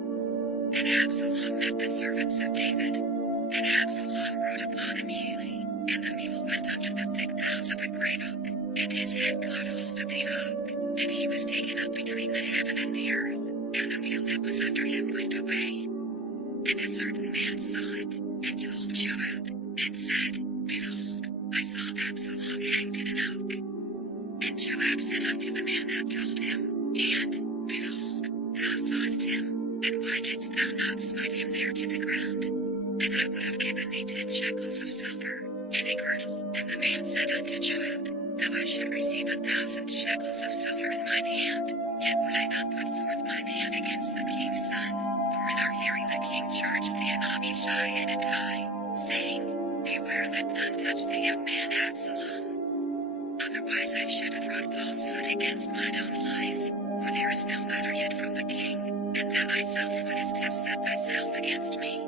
And Absalom met the servants of David, and Absalom rode upon a mule, and the mule went under the thick boughs of a great oak, and his head caught hold of the oak, and he was taken up between the heaven and the earth, and the mule that was under him went away. And a certain man saw it, and told Joab, and said, Behold, I saw Absalom hanged in an oak. And Joab said unto the man that told him, And, behold, thou sawest him, and why didst thou not smite him there to the ground? And I would have given thee 10 shekels of silver, and a girdle. And the man said unto Joab, Though I should receive 1,000 shekels of silver in mine hand, yet would I not put forth mine hand against the king's son. For in our hearing the king charged thee an Abishai and a tie, saying, Beware that none touch the young man Absalom. Otherwise I should have wrought falsehood against mine own life, for there is no matter hid from the king, and thou thyself wouldest have set thyself against me.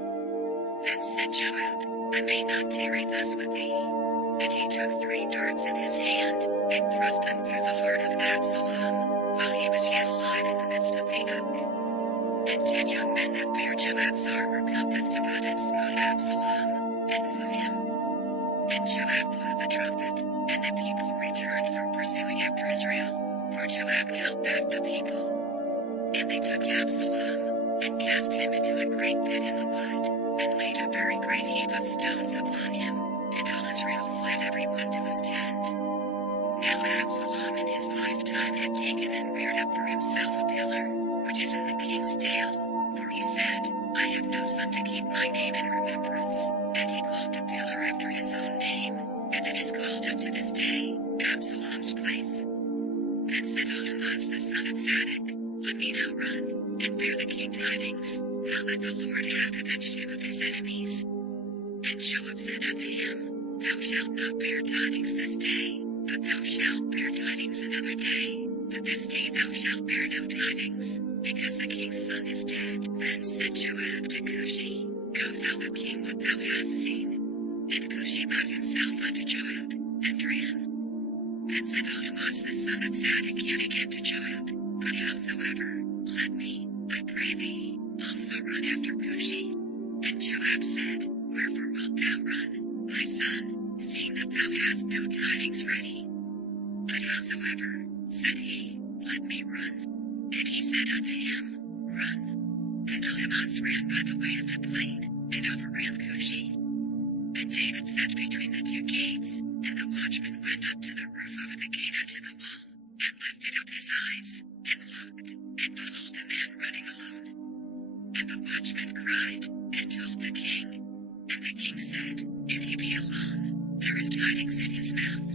Then said Joab, I may not tarry thus with thee. And he took 3 darts in his hand, and thrust them through the heart of Absalom, while he was yet alive in the midst of the oak. And 10 young men that bare Joab's armor compassed about and smote Absalom, and slew him. And Joab blew the trumpet, and the people returned from pursuing after Israel, for Joab held back the people. And they took Absalom, and cast him into a great pit in the wood, and laid a very great heap of stones upon him, and all Israel fled every one to his tent. Now Absalom in his lifetime had taken and reared up for himself a pillar, which is in the king's dale, for he said, I have no son to keep my name in remembrance, and he called the pillar after his own name, and it is called up to this day, Absalom's place. Then said Ahimaaz the son of Zadok, Let me now run, and bear the king tidings, how that the Lord hath avenged him of his enemies. And Joab said unto him, Thou shalt not bear tidings this day, but thou shalt bear tidings another day, but this day thou shalt bear no tidings, because the king's son is dead. Then said Joab to Cushi, Go tell the king what thou hast seen. And Cushi bowed himself unto Joab, and ran. Then said Ahimaaz the son of Zadok yet again to Joab, But howsoever, let me, I pray thee, also run after Cushi. And Joab said, Wherefore wilt thou run, my son, seeing that thou hast no tidings ready? But howsoever, said he, let me run. And he said unto him, Run. Then Ahimaaz ran by the way of the plain, and overran Cushi. And David sat between the 2 gates, and the watchman went up to the roof over the gate unto the wall, and lifted up his eyes, and looked, and behold a man running alone. And the watchman cried, and told the king. And the king said, If he be alone, there is tidings in his mouth.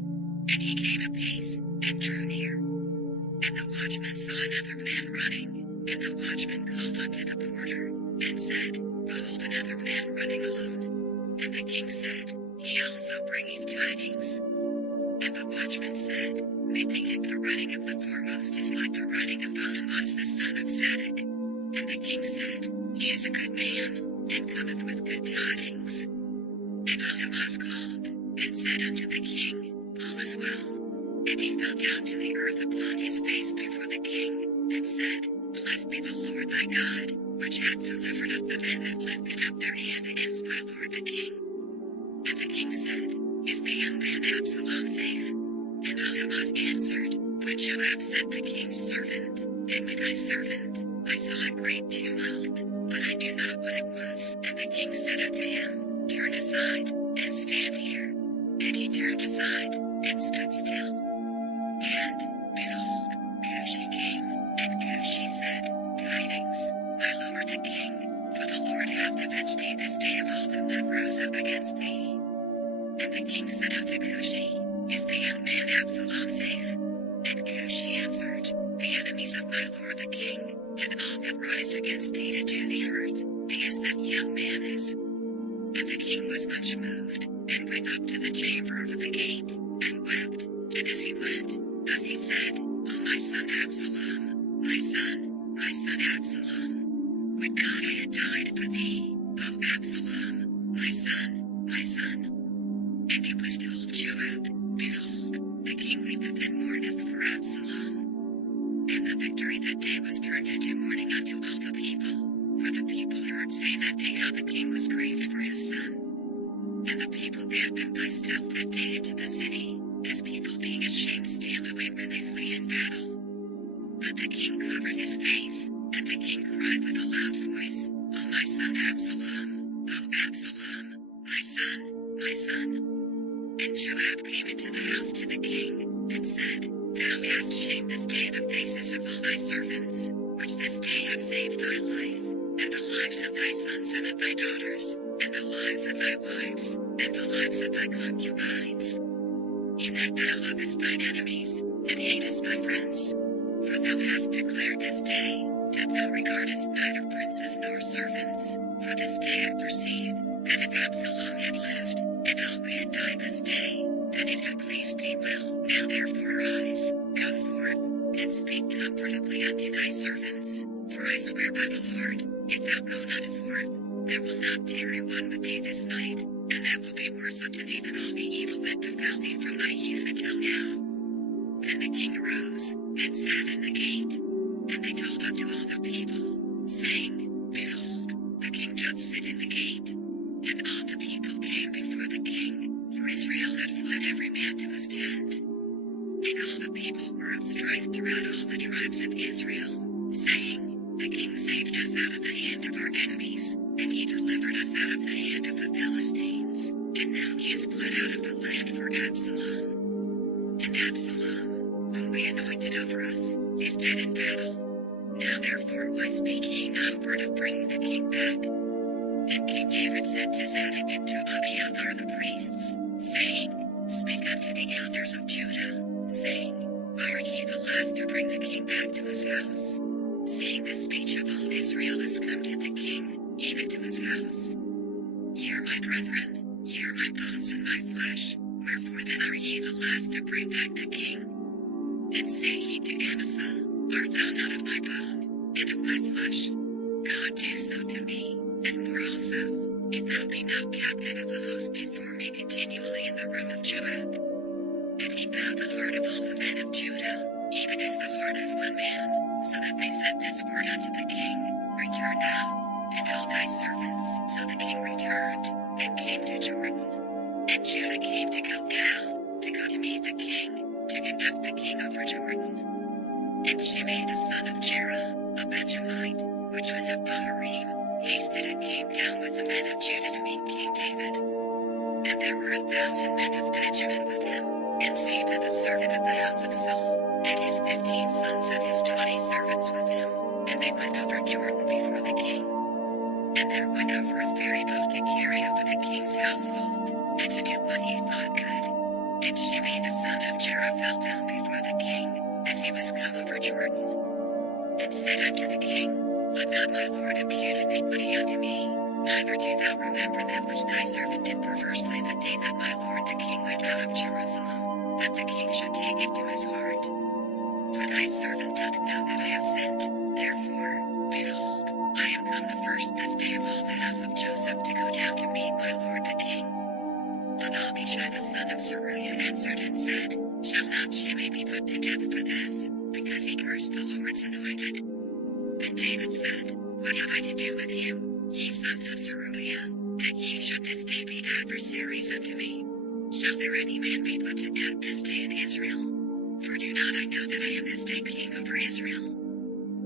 And he came apace, and drew near. And the watchman saw another man running, and the watchman called unto the porter, and said, Behold another man running alone. And the king said, He also bringeth tidings. And the watchman said, Methinketh the running of the foremost is like the running of Ahimaaz the son of Zadok. And the king said, He is a good man, and cometh with good tidings. And Ahimaaz called, and said unto the king, All is well. And he fell down to the earth upon his face before the king, and said, Blessed be the Lord thy God, which hath delivered up the men that lifted up their hand against my lord the king. And the king said, Is the young man Absalom safe? And Ahimaaz answered, When Joab sent the king's servant, and with thy servant, I saw a great tumult, but I knew not what it was. And the king said unto him, Turn aside, and stand here. And he turned aside, and stood still. And, behold, Cushi came, and Cushi said, Tidings, my lord the king, for the Lord hath avenged thee this day of all them that rose up against thee. And the king said unto Cushi, Is the young man Absalom safe? And Cushi answered, The enemies of my lord the king, and all that rise against thee to do thee hurt, be as that young man is. And the king was much moved, and went up to the chamber over the gate, and wept. And as he went, thus he said, O my son Absalom, my son Absalom, would God I had died for thee, O Absalom, my son, my son. And it was told Joab, Behold, the king weepeth and mourneth for Absalom. And the victory that day was turned into mourning unto all the people, for the people heard say that day how the king was grieved for his son. And the people gat them by stealth that day into the city, as people being ashamed steal away when they flee in battle. But the king covered his face, and the king cried with a loud voice, O my son Absalom, O Absalom, my son, my son. And Joab came into the house to the king, and said, Thou hast shamed this day the faces of all thy servants, which this day have saved thy life, and the lives of thy sons and of thy daughters, and the lives of thy wives, and the lives of thy concubines. In that thou lovest thine enemies, and hatest thy friends. For thou hast declared this day, that thou regardest neither princes nor servants. For this day I perceive, that if Absalom had lived, and all we had died this day, then it had pleased thee well. Now therefore arise, go forth, and speak comfortably unto thy servants. For I swear by the Lord, if thou go not forth, there will not tarry one with thee this night, and that will be worse unto thee than all the evil that befell thee from thy youth until now. Then the king arose, and sat in the gate. And they told unto all the people, saying, Behold, the king doth sit in the gate. And all the people came before the king, for Israel had fled every man to his tent. And all the people were at strife throughout all the tribes of Israel, saying, The king saved us out of the hand of our enemies, and he delivered us out of the hand of the Philistines, and now he is fled out of the land for Absalom. And Absalom, whom we anointed over us, is dead in battle. Now therefore why speak ye not a word of bringing the king back? And King David said to Zadok and to Abiathar the priests, saying, Speak unto the elders of Judah, saying, Why are ye the last to bring the king back to his house? Seeing the speech of all Israel is come to the king, even to his house. Ye are my brethren, ye are my bones and my flesh, wherefore then are ye the last to bring back the king? And say ye to Amasa, Art thou not of my bone, and of my flesh? God do so to me, and more also, if thou be not captain of the host before me continually in the room of Joab. And he bowed the heart of all the men of Judah, even as the heart of one man, so that they sent this word unto the king, Return thou, and all thy servants. So the king returned, and came to Jordan. And Judah came to Gilgal, to go to meet the king, to conduct the king over Jordan. And Shimei the son of Jerah, a Benjamite, which was of Baharim, hasted and came down with the men of Judah to meet King David. And there were 1,000 men of Benjamin with him, and Ziba the servant of the house of Saul, and his 15 sons and his 20 servants with him, and they went over Jordan before the king. And there went over a ferry boat to carry over the king's household, and to do what he thought good. And Shimei the son of Jerah fell down before the king, as he was come over Jordan, and said unto the king, Let not my lord impute iniquity unto me, neither do thou remember that which thy servant did perversely the day that my lord the king went out of Jerusalem, that the king should take it to his heart. For thy servant doth know that I have sinned, therefore, behold, I am come the first this day of all the house of Joseph to go down to meet my lord the king. But Abishai the son of Zeruiah answered and said, Shall not Shimei be put to death for this, because he cursed the Lord's anointed? And David said, What have I to do with you, ye sons of Zeruiah, that ye should this day be adversaries unto me? Shall there any man be put to death this day in Israel? For do not I know that I am this day king over Israel?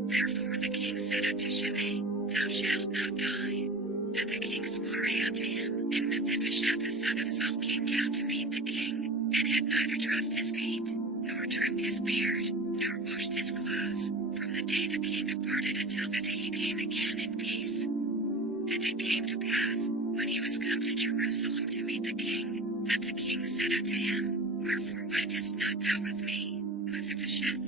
Therefore the king said unto Shimei, Thou shalt not die. And the king swore unto him, and Mephibosheth the son of Saul came down to meet the king, and had neither dressed his feet, nor trimmed his beard, nor washed his clothes, from the day the king departed until the day he came again in peace. And it came to pass, when he was come to Jerusalem to meet the king, that the king said unto him, Wherefore wentest not thou with me, Mephibosheth?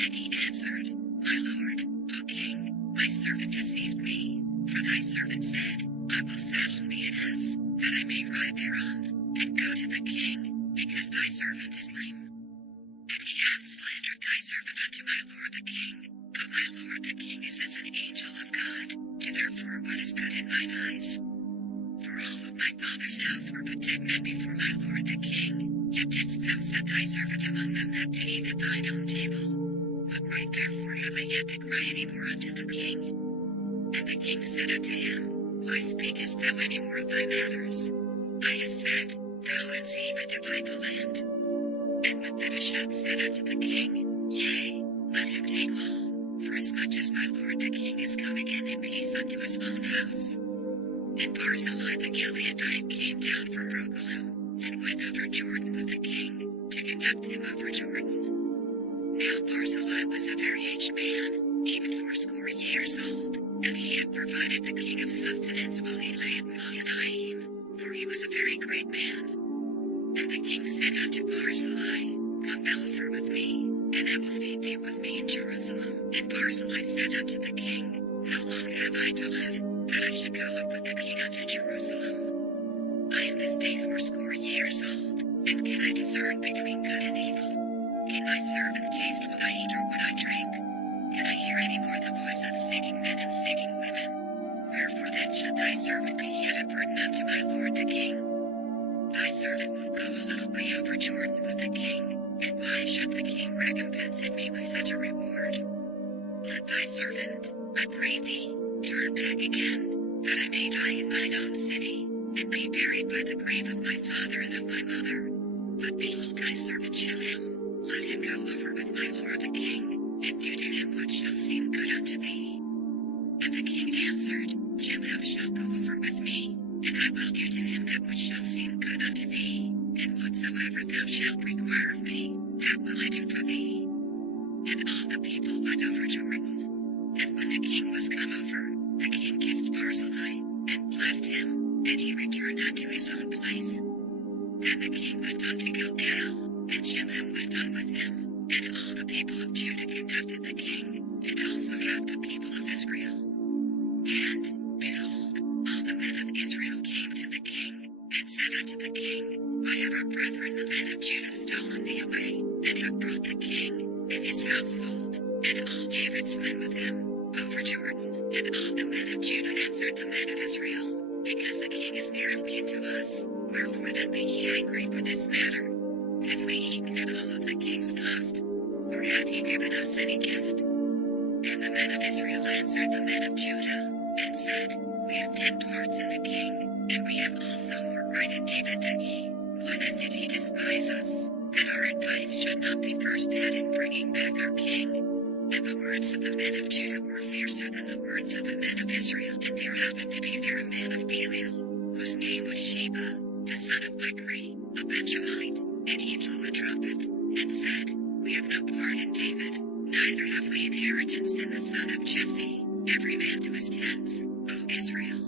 And he answered, My lord, O king, my servant deceived me, for thy servant said, I will saddle me an ass, that I may ride thereon, and go to the king, because thy servant is lame. And he hath slandered thy servant unto my lord the king, but my lord the king is as an angel of God. Do therefore what is good in thine eyes. For all of my father's house were but dead men before my lord the king, yet didst thou set thy servant among them that day at thine own table. What right therefore have I yet to cry any more unto the king? And the king said unto him, Why speakest thou any more of thy matters? I have said, Thou and Ziba divide the land. And Mephibosheth said unto the king, Yea, let him take all, for as much as my lord the king is come again in peace unto his own house. And Barzillai the Gileadite came down from Rogelim, and went over Jordan with the king, to conduct him over Jordan. Now Barzillai was a very aged man, even 80 years old, and he had provided the king of sustenance while he lay at Mahanaim, for he was a very great man. And the king said unto Barzillai, Come thou over with me, and I will feed thee with me in Jerusalem. And Barzillai said unto the king, How long have I to live, that I should go up with the king unto Jerusalem? I am this day 80 years old, and can I discern between good and evil? Can thy servant taste what I eat or what I drink? Can I hear any more the voice of singing men and singing women? Wherefore then should thy servant be yet a burden unto my lord the king? Thy servant will go a little way over Jordan with the king, and why should the king recompense me with such a reward? Let thy servant, I pray thee, turn back again, that I may die in mine own city, and be buried by the grave of my father and of my mother. But behold thy servant Shilhim, let him go over with my lord the king, and do to him what shall seem good unto thee. And the king answered, Shilhim shall go over with me, and I will do to him that which shall seem good unto thee, and whatsoever thou shalt require of me, that will I do for thee. And all the people went over Jordan. And when the king was come over, the king kissed Barzillai, and blessed him, and he returned unto his own place. Then the king went on to Gilgal, and Shilhim went on with him, and all the people of Judah conducted the king, and also half the people of Israel. And, behold, all the men of Israel came to the king, and said unto the king, Why have our brethren the men of Judah stolen thee away, and have brought the king, and his household, and all David's men with him, over Jordan? And all the men of Judah answered the men of Israel, Because the king is near of kin to us, wherefore then be ye angry for this matter? Have we eaten at all of the king's cost, or hath he given us any gift? And the men of Israel answered the men of Judah, and said, We have 10 parts in the king, and we have also more right in David than ye. Why then did ye despise us, that our advice should not be first had in bringing back our king? And the words of the men of Judah were fiercer than the words of the men of Israel. And there happened to be there a man of Belial, whose name was Sheba, the son of Bichri, a Benjamite, and he blew a trumpet, and said, We have no part in David, neither have we inheritance in the son of Jesse, every man to his tents, O Israel.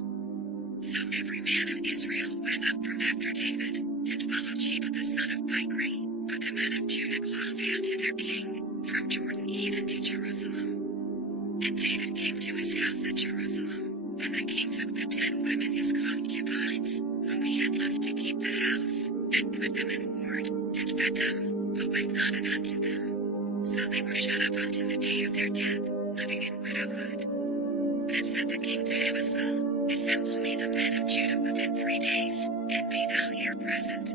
So every man of Israel went up from after David, and followed Sheba the son of Bichri, but the men of Judah clave unto their king, from Jordan even to Jerusalem. And David came to his house at Jerusalem, and the king took the 10 women his concubines, whom he had left to keep the house, and put them in ward, and fed them, but went not in unto them. So they were shut up unto the day of their death, living in widowhood. Then said the king to Amasa, Assemble me the men of Judah within 3 days, and be thou here present.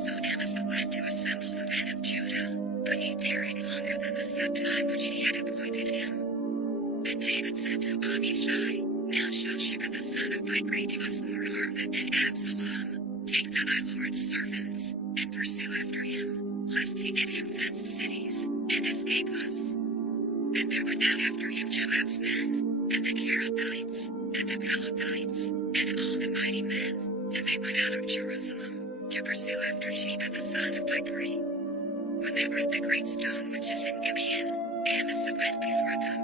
So Amasa went to assemble the men of Judah, but he tarried longer than the set time which he had appointed him. And David said to Abishai, Now shall Sheba the son of Bichri do us more harm than did Absalom. Take thou thy lord's servants, and pursue after him, lest he give him fenced cities, and escape us. And there went out after him Joab's men, and the Kerethites, and the Pelethites, and all the mighty men, and they went out of Jerusalem, to pursue after Sheba the son of Bichri. When they were at the great stone which is in Gibeon, Amasa went before them.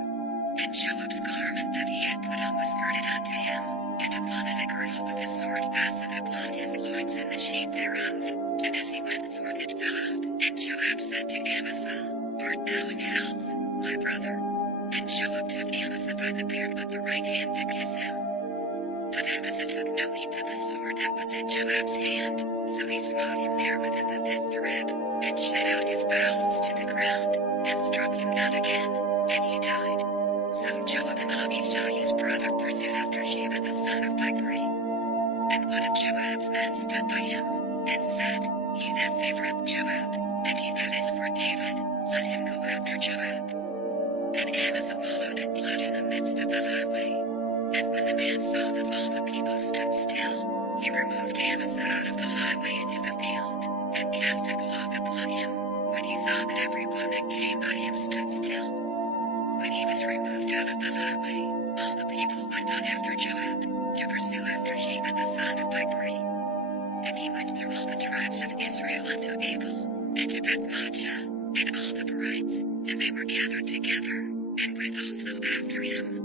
And Joab's garment that he had put on was girded unto him, and upon it a girdle with a sword fastened upon his loins in the sheath thereof. And as he went forth it fell out. And Joab said to Amasa, Art thou in health, my brother? And Joab took Amasa by the beard with the right hand to kiss him. But Amasa took no heed to the sword that was in Joab's hand, so he smote him there within the 5th rib, and shed out his bowels to the ground, and struck him not again, and he died. So Joab and Abishai his brother pursued after Sheba the son of Bichri. And one of Joab's men stood by him, and said, He that favoreth Joab, and he that is for David, let him go after Joab. And Amasa wallowed in blood in the midst of the highway. And when the man saw that all the people stood still, he removed Amasa out of the highway into the field, and cast a cloth upon him, when he saw that every one that came by him stood still. When he was removed out of the highway, all the people went on after Joab, to pursue after Sheba the son of Bichri. And he went through all the tribes of Israel unto Abel, and to Bethmachah, and all the Berites, and they were gathered together, and went also after him.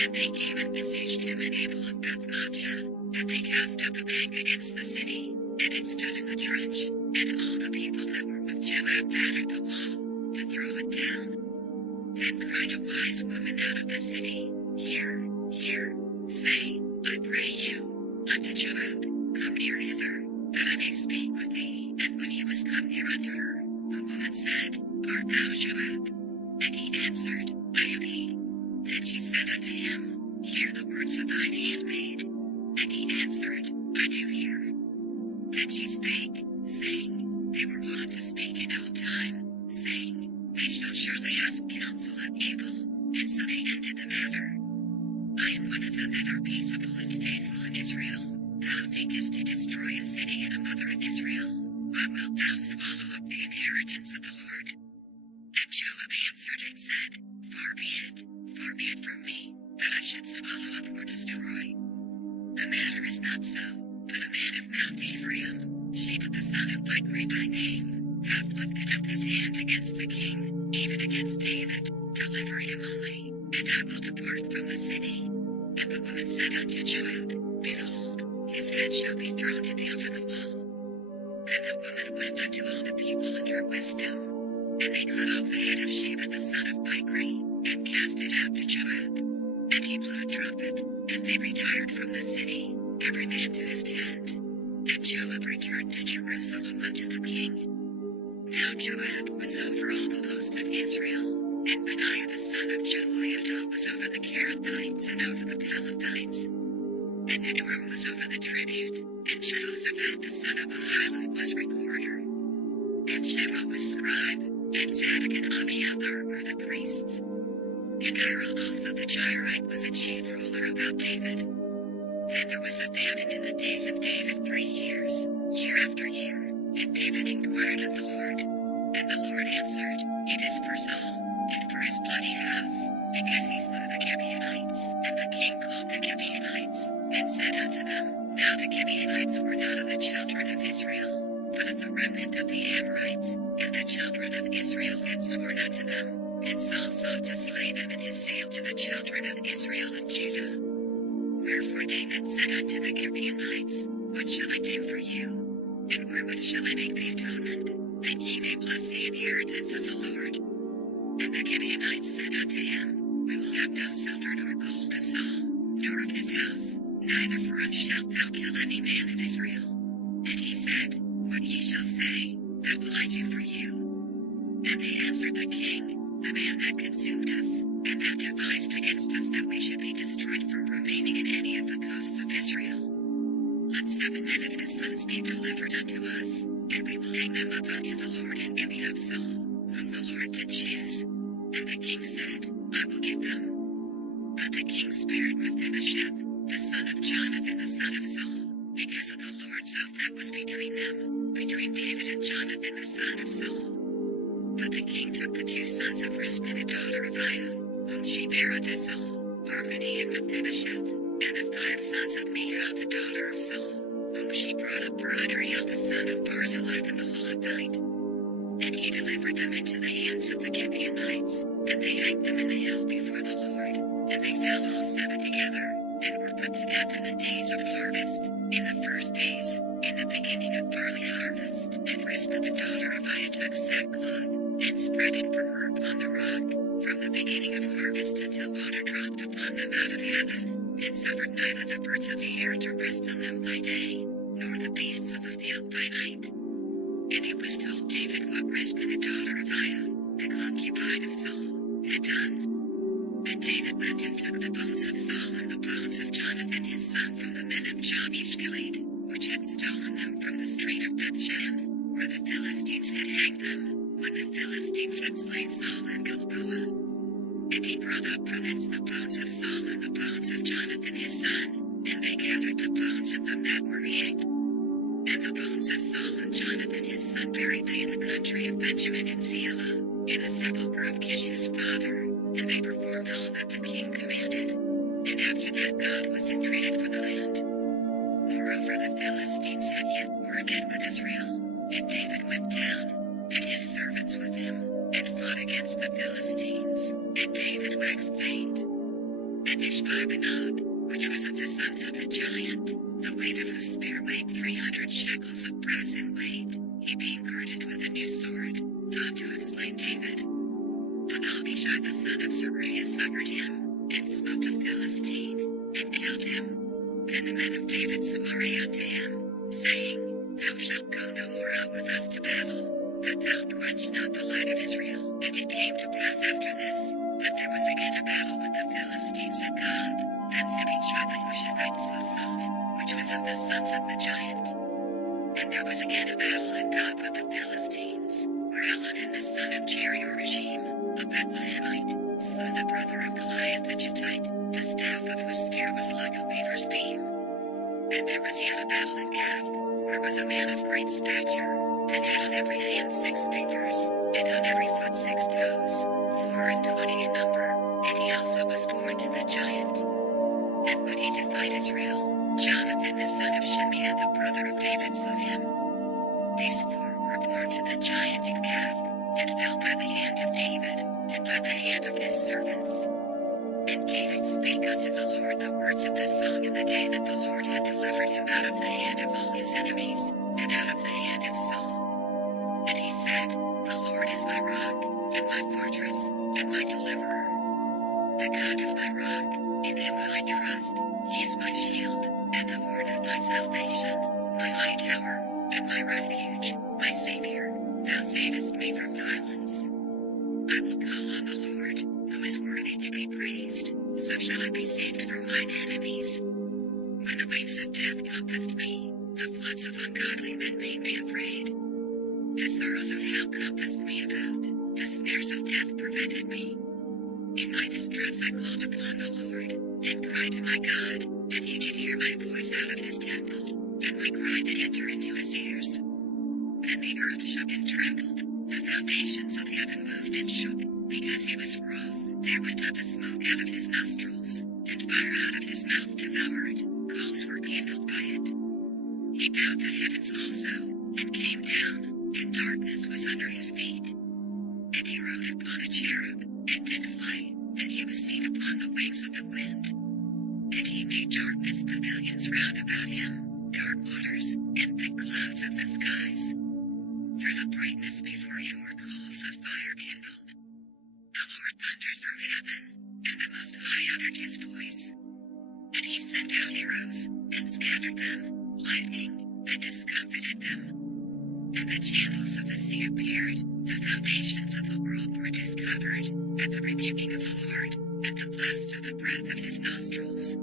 And they came and besieged him in Abel of Bethmachah, and they cast up a bank against the city, and it stood in the trench, and all the people that were with Joab battered the wall, to throw it down. Then cried a wise woman out of the city, Hear, hear, say, I pray you, unto Joab, Come near hither, that I may speak with thee. And when he was come near unto her, the woman said, Art thou Joab? And he answered, I am he. Then she said unto him, Hear the words of thine handmaid. And he answered, I do hear. Then she spake, saying, They were wont to speak in old time, saying, They shall surely ask counsel at Abel, and so they ended the matter. I am one of them that are peaceable and faithful in Israel. Thou seekest to destroy a city and a mother in Israel. Why wilt thou swallow up the inheritance of the Lord? And Joab answered and said, Far be it from me, that I should swallow up or destroy. The matter is not so, but a man of Mount Ephraim, Sheba the son of Bichri by name, hath lifted up his hand against the king, even against David. Deliver him only, and I will depart from the city. And the woman said unto Joab, Behold, his head shall be thrown to thee over the wall. Then the woman went unto all the people in her wisdom, and they cut off the head of Sheba the son of Bichri, and cast it after Joab. And he blew a trumpet, and they retired from the city, every man to his tent. And Joab returned to Jerusalem unto the king. Now Joab was over all the host of Israel, and Benaiah the son of Jehoiada was over the Kerethites and over the Pelethites. And Adoram was over the tribute, and Jehoshaphat the son of Ahilud was recorder. And Sheva was scribe, and Zadok and Abiathar were the priests. And Ira also the Jairite was a chief ruler about David. Then there was a famine in the days of David 3 years, year after year, and David inquired of the Lord. And the Lord answered, It is for Saul, and for his bloody house, because he slew the Gibeonites. And the king called the Gibeonites, and said unto them, Now the Gibeonites were not of the children of Israel, but of the remnant of the Amorites, and the children of Israel had sworn unto them. And Saul sought to slay them in his zeal to the children of Israel and Judah. Wherefore David said unto the Gibeonites, What shall I do for you? And wherewith shall I make the atonement, that ye may bless the inheritance of the Lord? And the Gibeonites said unto him, We will have no silver nor gold of Saul, nor of his house, neither for us shalt thou kill any man in Israel. And he said, What ye shall say, that will I do for you. And they answered the king, The man that consumed us, and that devised against us that we should be destroyed from remaining in any of the coasts of Israel. Let 7 men of his sons be delivered unto us, and we will hang them up unto the Lord in Gibeah of Saul, whom the Lord did choose. And the king said, I will give them. But the king spared Mephibosheth, the son of Jonathan the son of Saul, because of the Lord's oath that was between them, between David and Jonathan the son of Saul. But the king took the 2 sons of Rizpah the daughter of Aiah, whom she bare unto Saul, Armoni and Mephibosheth, and the 5 sons of Michal the daughter of Saul, whom she brought up for Adriel the son of Barzillai the Maholathite. And he delivered them into the hands of the Gibeonites, and they hanged them in the hill before the Lord, and they fell all 7 together, and were put to death in the days of harvest, in the first days, in the beginning of barley harvest. And Rizpah the daughter of Aiah took sackcloth, and spread it for her upon the rock, from the beginning of harvest until water dropped upon them out of heaven, and suffered neither the birds of the air to rest on them by day, nor the beasts of the field by night. And it was told David what Rizpah the daughter of Aiah, the concubine of Saul, had done. And David went and took the bones of Saul and the bones of Jonathan his son from the men of Jabesh Gilead, which had stolen them from the street of Bethshan, where the Philistines had hanged them, when the Philistines had slain Saul and Gilboa. And he brought up from thence the bones of Saul and the bones of Jonathan his son, and they gathered the bones of them that were hanged. And the bones of Saul and Jonathan his son buried they in the country of Benjamin in Zelah, in the sepulchre of Kish his father, and they performed all that the king commanded. And after that God was entreated for the land. Moreover the Philistines had yet war again with Israel. And David went down, and his servants with him, and fought against the Philistines. And David waxed faint. And Ishbi-benob, which was of the sons of the giant, the weight of whose spear weighed 300 shekels of brass in weight, he being girded with a new sword, thought to have slain David. But Abishai the son of Zeruiah succored him, and smote the Philistine, and killed him. Then the men of David swore unto him, saying, Thou shalt go no more out with us to battle, that thou quench not the light of Israel. And it came to pass after this, that there was again a battle with the Philistines at Gob. Then Zibichai the Hushathite slew Soph, which was of the sons of the giant. And there was again a battle in Gob with the Philistines, where Elhanan the son of Jeriorashim, a Bethlehemite, slew the brother of Goliath the Gittite, the staff of whose spear was like a weaver's beam. And there was yet a battle in Gath, where was a man of great stature, that had on every hand 6 fingers, and on every foot 6 toes, 24 in number, and he also was born to the giant. And when he did fight Israel, Jonathan the son of Shimea the brother of David slew him. These 4 were born to the giant in Gath, and fell by the hand of David, and by the hand of his servants. And David spake unto the Lord the words of this song in the day that the Lord had delivered him out of the hand of all his enemies, and out of the hand of Saul. And he said, The Lord is my rock, and my fortress, and my deliverer. The God of my rock, in him will I trust. He is my shield, and the horn of my salvation, my high tower, and my refuge, my Savior. Thou savest me from violence. I will call on the Lord, who is worthy to be praised. So shall I be saved from mine enemies. When the waves of death compassed me, the floods of ungodly men made me afraid. The sorrows of hell compassed me about, the snares of death prevented me. In my distress I called upon the Lord, and cried to my God, and he did hear my voice out of his temple, and my cry did enter into his ears. Then the earth shook and trembled, the foundations of heaven moved and shook, because he was wroth. There went up a smoke out of his nostrils, and fire out of his mouth devoured, coals were kindled by it. He bowed the heavens also, and came down, and darkness was under his feet. And he rode upon a cherub, and did fly, and he was seen upon the wings of the wind. And he made darkness pavilions round about him, dark waters, and thick clouds of the skies. Through the brightness before him were coals of fire kindled. The Lord thundered from heaven, and the Most High uttered his voice. And he sent out arrows, and scattered them, lightning, and discomfited them. And the channels of the sea appeared, the foundations of the world were discovered, at the rebuking of the Lord, at the blast of the breath of his nostrils.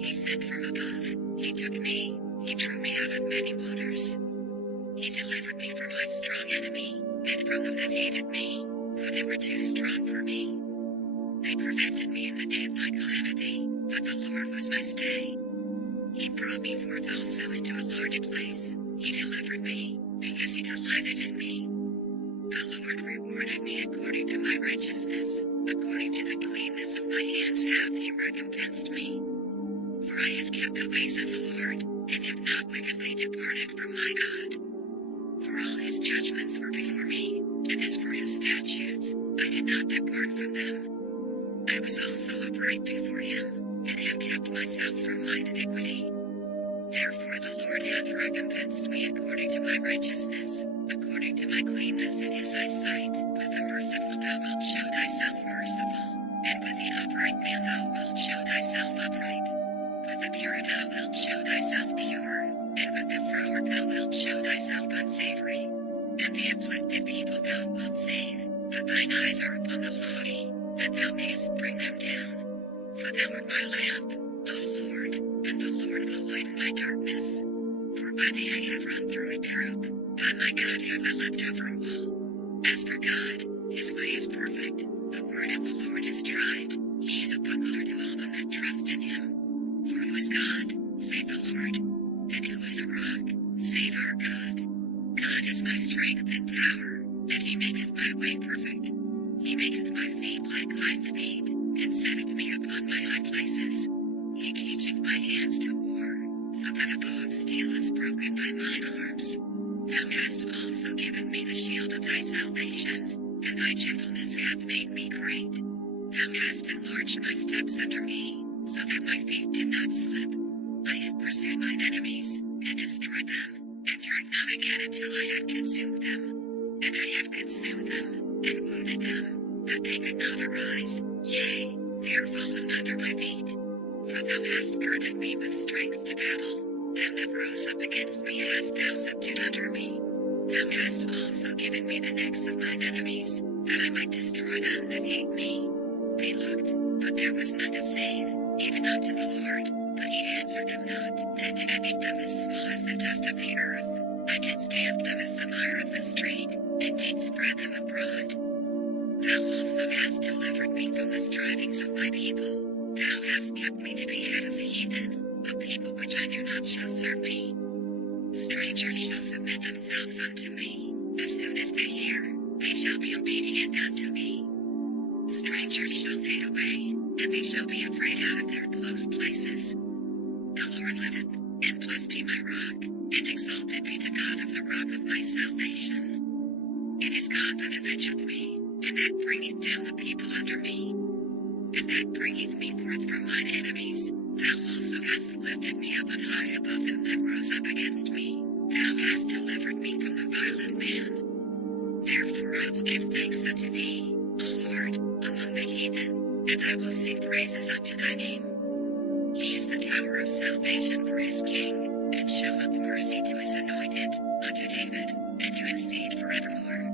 He sent from above, he took me, he drew me out of many waters. He delivered me from my strong enemy, and from them that hated me, for they were too strong for me. They prevented me in the day of my calamity, but the Lord was my stay. He brought me forth also into a large place. He delivered me, because he delighted in me. The Lord rewarded me according to my righteousness, according to the cleanness of my hands hath he recompensed me. For I have kept the ways of the Lord, and have not wickedly departed from my God. For all his judgments were before me, and as for his statutes, I did not depart from them. I was also upright before him, and have kept myself from mine iniquity. Therefore the Lord hath recompensed me according to my righteousness, according to my cleanness in his eyesight. With the merciful thou wilt show thyself merciful, and with the upright man thou wilt show thyself upright. With the pure thou wilt show thyself pure, and with the froward thou wilt show thyself unsavory. And the afflicted people thou wilt save, but thine eyes are upon the haughty, that thou mayest bring them down. For thou art my lamp, O Lord, and the Lord will lighten my darkness. For by thee I have run through a troop, by my God have I leapt over a wall. As for God, his way is perfect, the word of the Lord is tried. He is a buckler to all them that trust in him. For who is God, save the Lord? And who is a rock, save our God? God is my strength and power, and he maketh my way perfect. He maketh my feet like hinds' feet, and setteth me upon my high places. He teacheth my hands to war, so that that a bow of steel is broken by mine arms. Thou hast also given me the shield of thy salvation, and thy gentleness hath made me great. Thou hast enlarged my steps under me, so that my feet did not slip. I have pursued mine enemies, and destroyed them, and turned not again until I had consumed them. And I have consumed them, and wounded them, that they could not arise. Yea, they are fallen under my feet. For thou hast girded me with strength to battle. Them that rose up against me hast thou subdued under me. Thou hast also given me the necks of mine enemies, that I might destroy them that hate me. They looked, but there was none to save, even unto the Lord, but he answered them not. Then did I make them as small as the dust of the earth. I did stamp them as the mire of the street, and did spread them abroad. Thou also hast delivered me from the strivings of my people. Thou hast kept me to be head of the heathen. A people which I knew not shall serve me. Strangers shall submit themselves unto me. As soon as they hear, they shall be obedient unto me. Strangers shall fade away, and they shall be afraid out of their close places. The Lord liveth, and blessed be my rock, and exalted be the God of the rock of my salvation. It is God that avengeth me, and that bringeth down the people under me, and that bringeth me forth from mine enemies. Thou also hast lifted me up on high above them that rose up against me. Thou hast delivered me from the violent man. Therefore I will give thanks unto thee, O Lord, among the heathen, and I will sing praises unto thy name. He is the tower of salvation for his king, and showeth mercy to his anointed, unto David, and to his seed forevermore.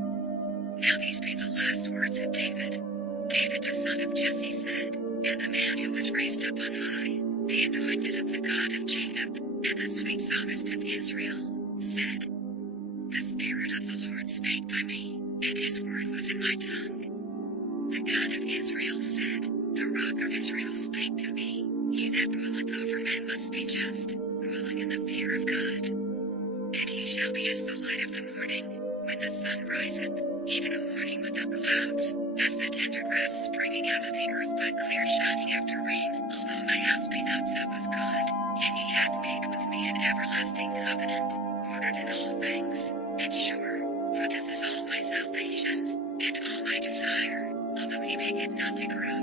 Now these be the last words of David. David the son of Jesse said, and the man who was raised up on high, the anointed of the God of Jacob, and the sweet psalmist of Israel, said, The Spirit of the Lord spake by me, and his word was in my tongue. The God of Israel said, The rock of Israel spake to me, He that ruleth over men must be just, ruling in the fear of God. And he shall be as the light of the morning, when the sun riseth, even a morning without clouds, as the tender grass springing out of the earth by clear shining after rain. Although my house be not so with God, yet he hath made with me an everlasting covenant, ordered in all things, and sure, for this is all my salvation, and all my desire, although he make it not to grow.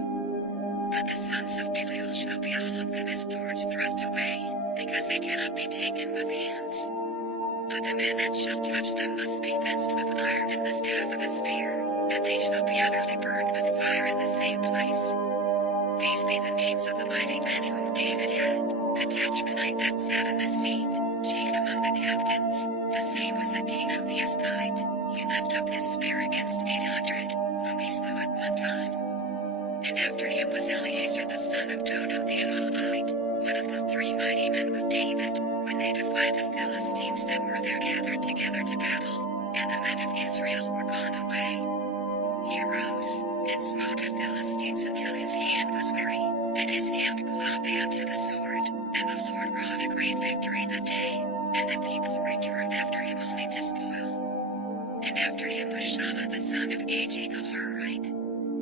But the sons of Belial shall be all of them as thorns thrust away, because they cannot be taken with hands. But the man that shall touch them must be fenced with iron and the staff of a spear, and they shall be utterly burned with fire in the same place. These be the names of the mighty men whom David had, the Tachmonite that sat in the seat, chief among the captains. The same was Adino the Esnite. He lifted up his spear against 800, whom he slew at one time. And after him was Eleazar the son of Dodo the Ahohite, one of the three mighty men with David, when they defied the Philistines that were there gathered together to battle, and the men of Israel were gone away. He arose, and smote the Philistines until his hand was weary, and his hand clave unto the sword, and the Lord wrought a great victory that day, and the people returned after him only to spoil. And after him was Shammah the son of Agi the Hararite.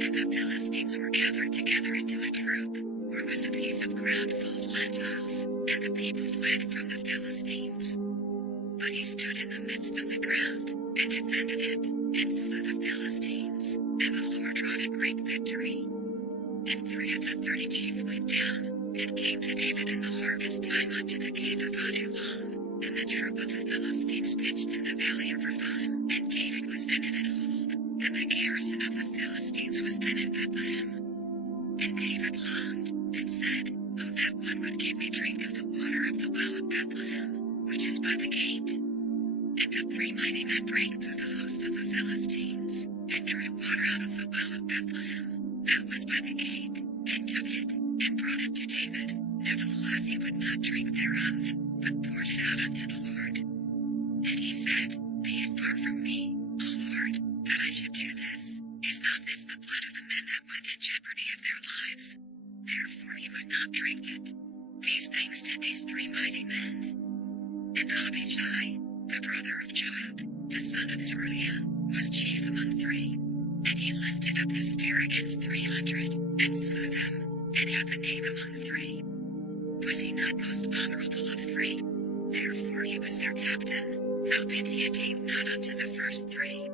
And the Philistines were gathered together into a troop, where was a piece of ground full of lentiles, and the people fled from the Philistines. But he stood in the midst of the ground, and defended it, and slew the Philistines, and the Lord wrought a great victory. And 3 of the 30 chief went down, and came to David in the harvest time unto the cave of Adullam, and the troop of the Philistines pitched in the valley of Rephaim, and David was then in an hold, and the garrison of the Philistines was then in Bethlehem. And David longed, and said, O that one would give me drink of the water of the well of Bethlehem, which is by the gate. And the 3 mighty men brake through the host of the Philistines, and drew water out of the well of Bethlehem, that was by the gate, and took it, and brought it to David. Nevertheless he would not drink thereof, but poured it out unto the Lord. And he said, Be it far from me, O Lord, that I should do this. Is not this the blood of the men that went in jeopardy of their lives? Therefore he would not drink it. These things did these 3 mighty men. And Abijah, the brother of Joab, the son of Zeruiah, was chief among 3. And he lifted up his spear against 300, and slew them, and had the name among 3. Was he not most honorable of free. Therefore he was their captain, howbeit he attained not unto the first three.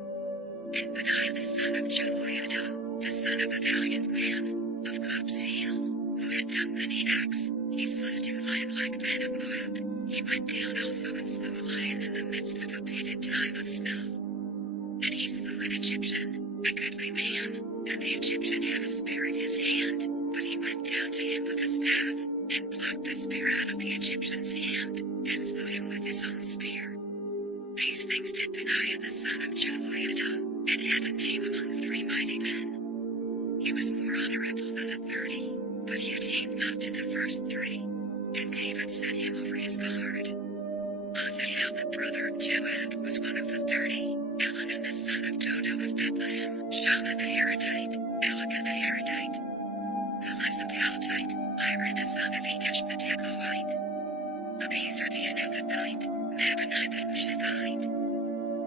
And Benaiah the son of Jehoiada, the son of a valiant man, of Kabzeel, who had done many acts, he slew 2 lion-like men of Moab. He went down also and slew a lion in the midst of a pit in time of snow. And he slew an Egyptian, a goodly man, and the Egyptian had a spear in his hand, but he went down to him with a staff, and plucked the spear out of the Egyptian's hand, and slew him with his own spear. These things did Benaiah the son of Jehoiada, and had a name among 3 mighty men. He was more honorable than the 30, but he attained not to the first 3. And David set him over his guard. Asahel the brother of Joab was one of the 30, Elhanan the son of Dodo of Bethlehem, Shammah the Harodite, Elika the Harodite, Pelez the Palatite, Ira the son of Ikesh the Tekoite, Abiezer the Anethathite, Mabonai the Hushathite,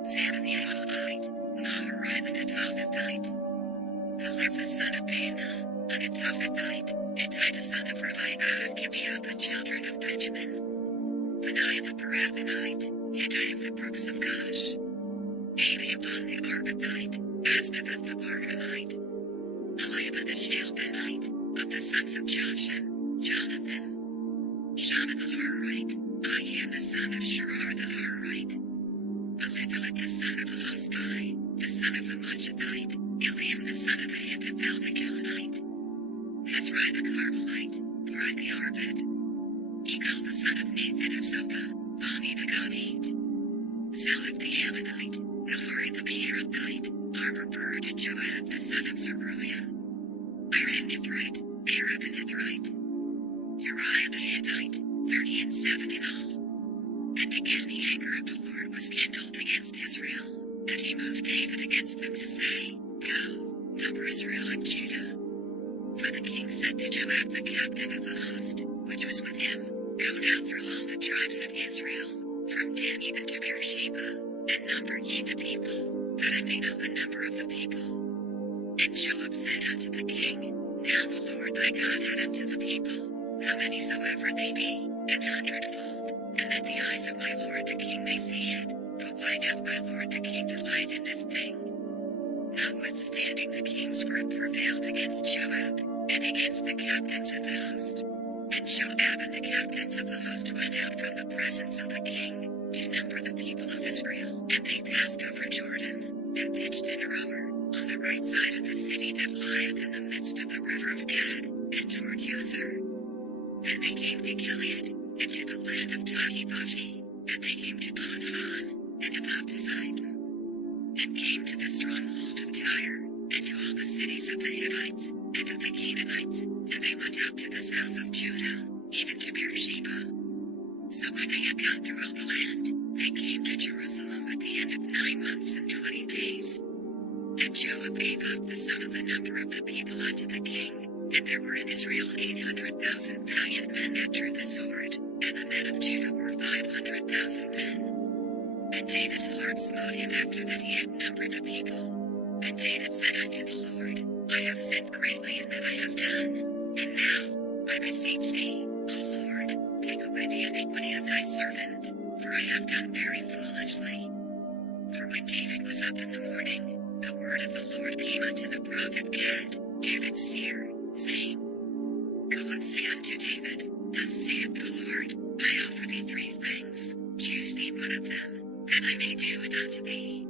Zadok the Ahoite, Maharai the Netophathite, Heleb the son of Baanah, a Netophathite, Ittai the son of Ribai out of Gibeah of the children of Benjamin, Benaiah the Pirathonite, Hittai of the brooks of Gosh, Abiabon the Arbathite, Asmapheth the Barhamite, Eliab the Shalbenite, of the sons of Joshan, Jonathan, Shammah the Harite, Ahiam the son of Sherar the Harite, Elifelet the son of Hostai, the son of the Machathite, Eliam the son of Ahithophel the Gilonite, Hezrai the Carmelite, Barai the Arbet, Egal the son of Nathan of Zobah, Bani the Gadite, Zelek the Ammonite, Nahari the Beerothite, armor-bearer to Joab the son of Zeruiah, Iranithrite, Arabanithrite, Uriah the Hittite, 37 in all. And again the anger of the Lord was kindled against Israel, and he moved David against them to say, Go, number Israel and Judah. For the king said to Joab the captain of the host, which was with him, Go now through all the tribes of Israel, from Dan even to Beersheba, and number ye the people, that I may know the number of the people. And Joab said unto the king, Now the Lord thy God had unto the people, how many soever they be, 100-fold, and that the eyes of my lord the king may see it. But why doth my lord the king delight in this thing? Notwithstanding the king's word prevailed against Joab, and against the captains of the host. And Joab and the captains of the host went out from the presence of the king, to number the people of Israel. And they passed over Jordan, and pitched in Aroer, on the right side of the city that lieth in the midst of the river of Gad, and toward Yazer. Then they came to Gilead, and to the land of Tahibachi, and they came to Bonhan, and about to Zidon, and came to the stronghold of Tyre, and to all the cities of the Hivites, and of the Canaanites, and they went out to the south of Judah, even to Beersheba. So when they had gone through all the land, they came to Jerusalem at the end of 9 months and 20 days. And Joab gave up the sum of the number of the people unto the king, and there were in Israel 800,000 valiant men that drew the sword, and the men of Judah were 500,000 men. And David's heart smote him after that he had numbered the people. And David said unto the Lord, I have sinned greatly in that I have done. And now, I beseech thee, O Lord, take away the iniquity of thy servant, for I have done very foolishly. For when David was up in the morning, the word of the Lord came unto the prophet Gad, David's seer, saying, Go and say unto David, Thus saith the Lord, I offer thee 3 things, choose thee one of them, that I may do it unto thee.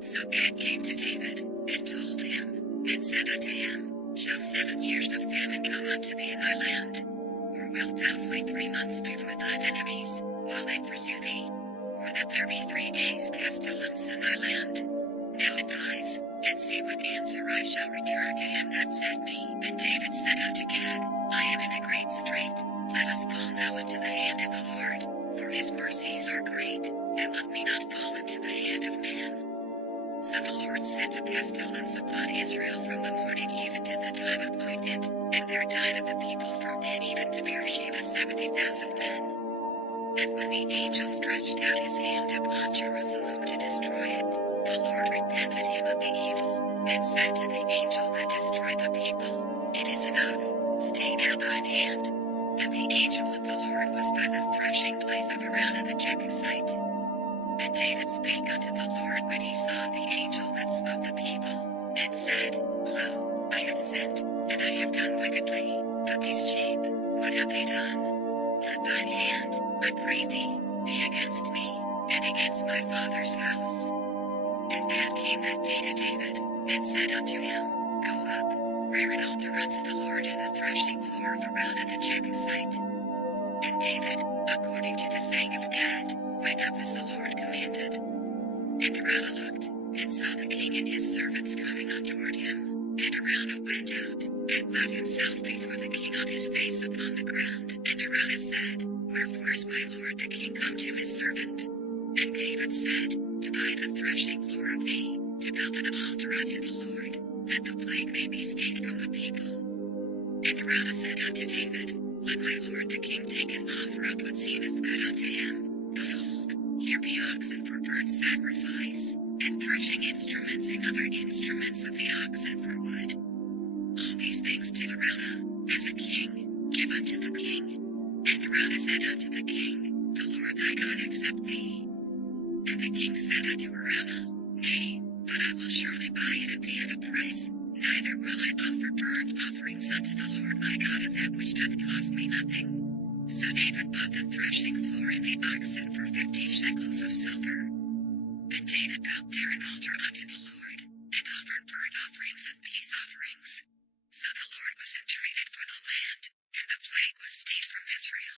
So Gad came to David, and told him, and said unto him, Shall 7 years of famine come unto thee in thy land? Or wilt thou flee 3 months before thine enemies, while they pursue thee? Or that there be 3 days pestilence in thy land? Now advise, and see what answer I shall return to him that sent me. And David said unto Gad, I am in a great strait, let us fall now into the hand of the Lord, for his mercies are great, and let me not fall into the hand of man. So the Lord sent a pestilence upon Israel from the morning even to the time appointed, and there died of the people from Dan even to Beersheba 70,000 men. And when the angel stretched out his hand upon Jerusalem to destroy it, the Lord repented him of the evil, and said to the angel that destroyed the people, It is enough, stay now thine hand. And the angel of the Lord was by the threshing place of Araunah the Jebusite. And David spake unto the Lord when he saw the angel that smote the people, and said, Lo, I have sinned, and I have done wickedly, but these sheep, what have they done? Let thine hand, I pray thee, be against me, and against my father's house. And Gad came that day to David, and said unto him, Go up, rear an altar unto the Lord in the threshing floor of Araunah the Jebusite. And David, according to the saying of Gad, went up as the Lord commanded. And Araunah looked, and saw the king and his servants coming on toward him. And Araunah went out, and bowed himself before the king on his face upon the ground. And Araunah said, Wherefore is my lord the king come to his servant? And David said, To buy the threshing floor of thee, to build an altar unto the Lord, that the plague may be stayed from the people. And Araunah said unto David, Let my lord the king take and offer up what seemeth good unto him. Behold, here be oxen for burnt sacrifice, and threshing instruments and other instruments of the oxen for wood. All these things did Araunah, as a king, give unto the king. And Araunah said unto the king, The Lord thy God accept thee. And the king said unto Araunah, Nay, but I will surely buy it of thee at a price, neither will I offer burnt offerings unto the Lord my God of that which doth cost me nothing. So David bought the threshing floor and the oxen for 50 shekels of silver. And David built there an altar unto the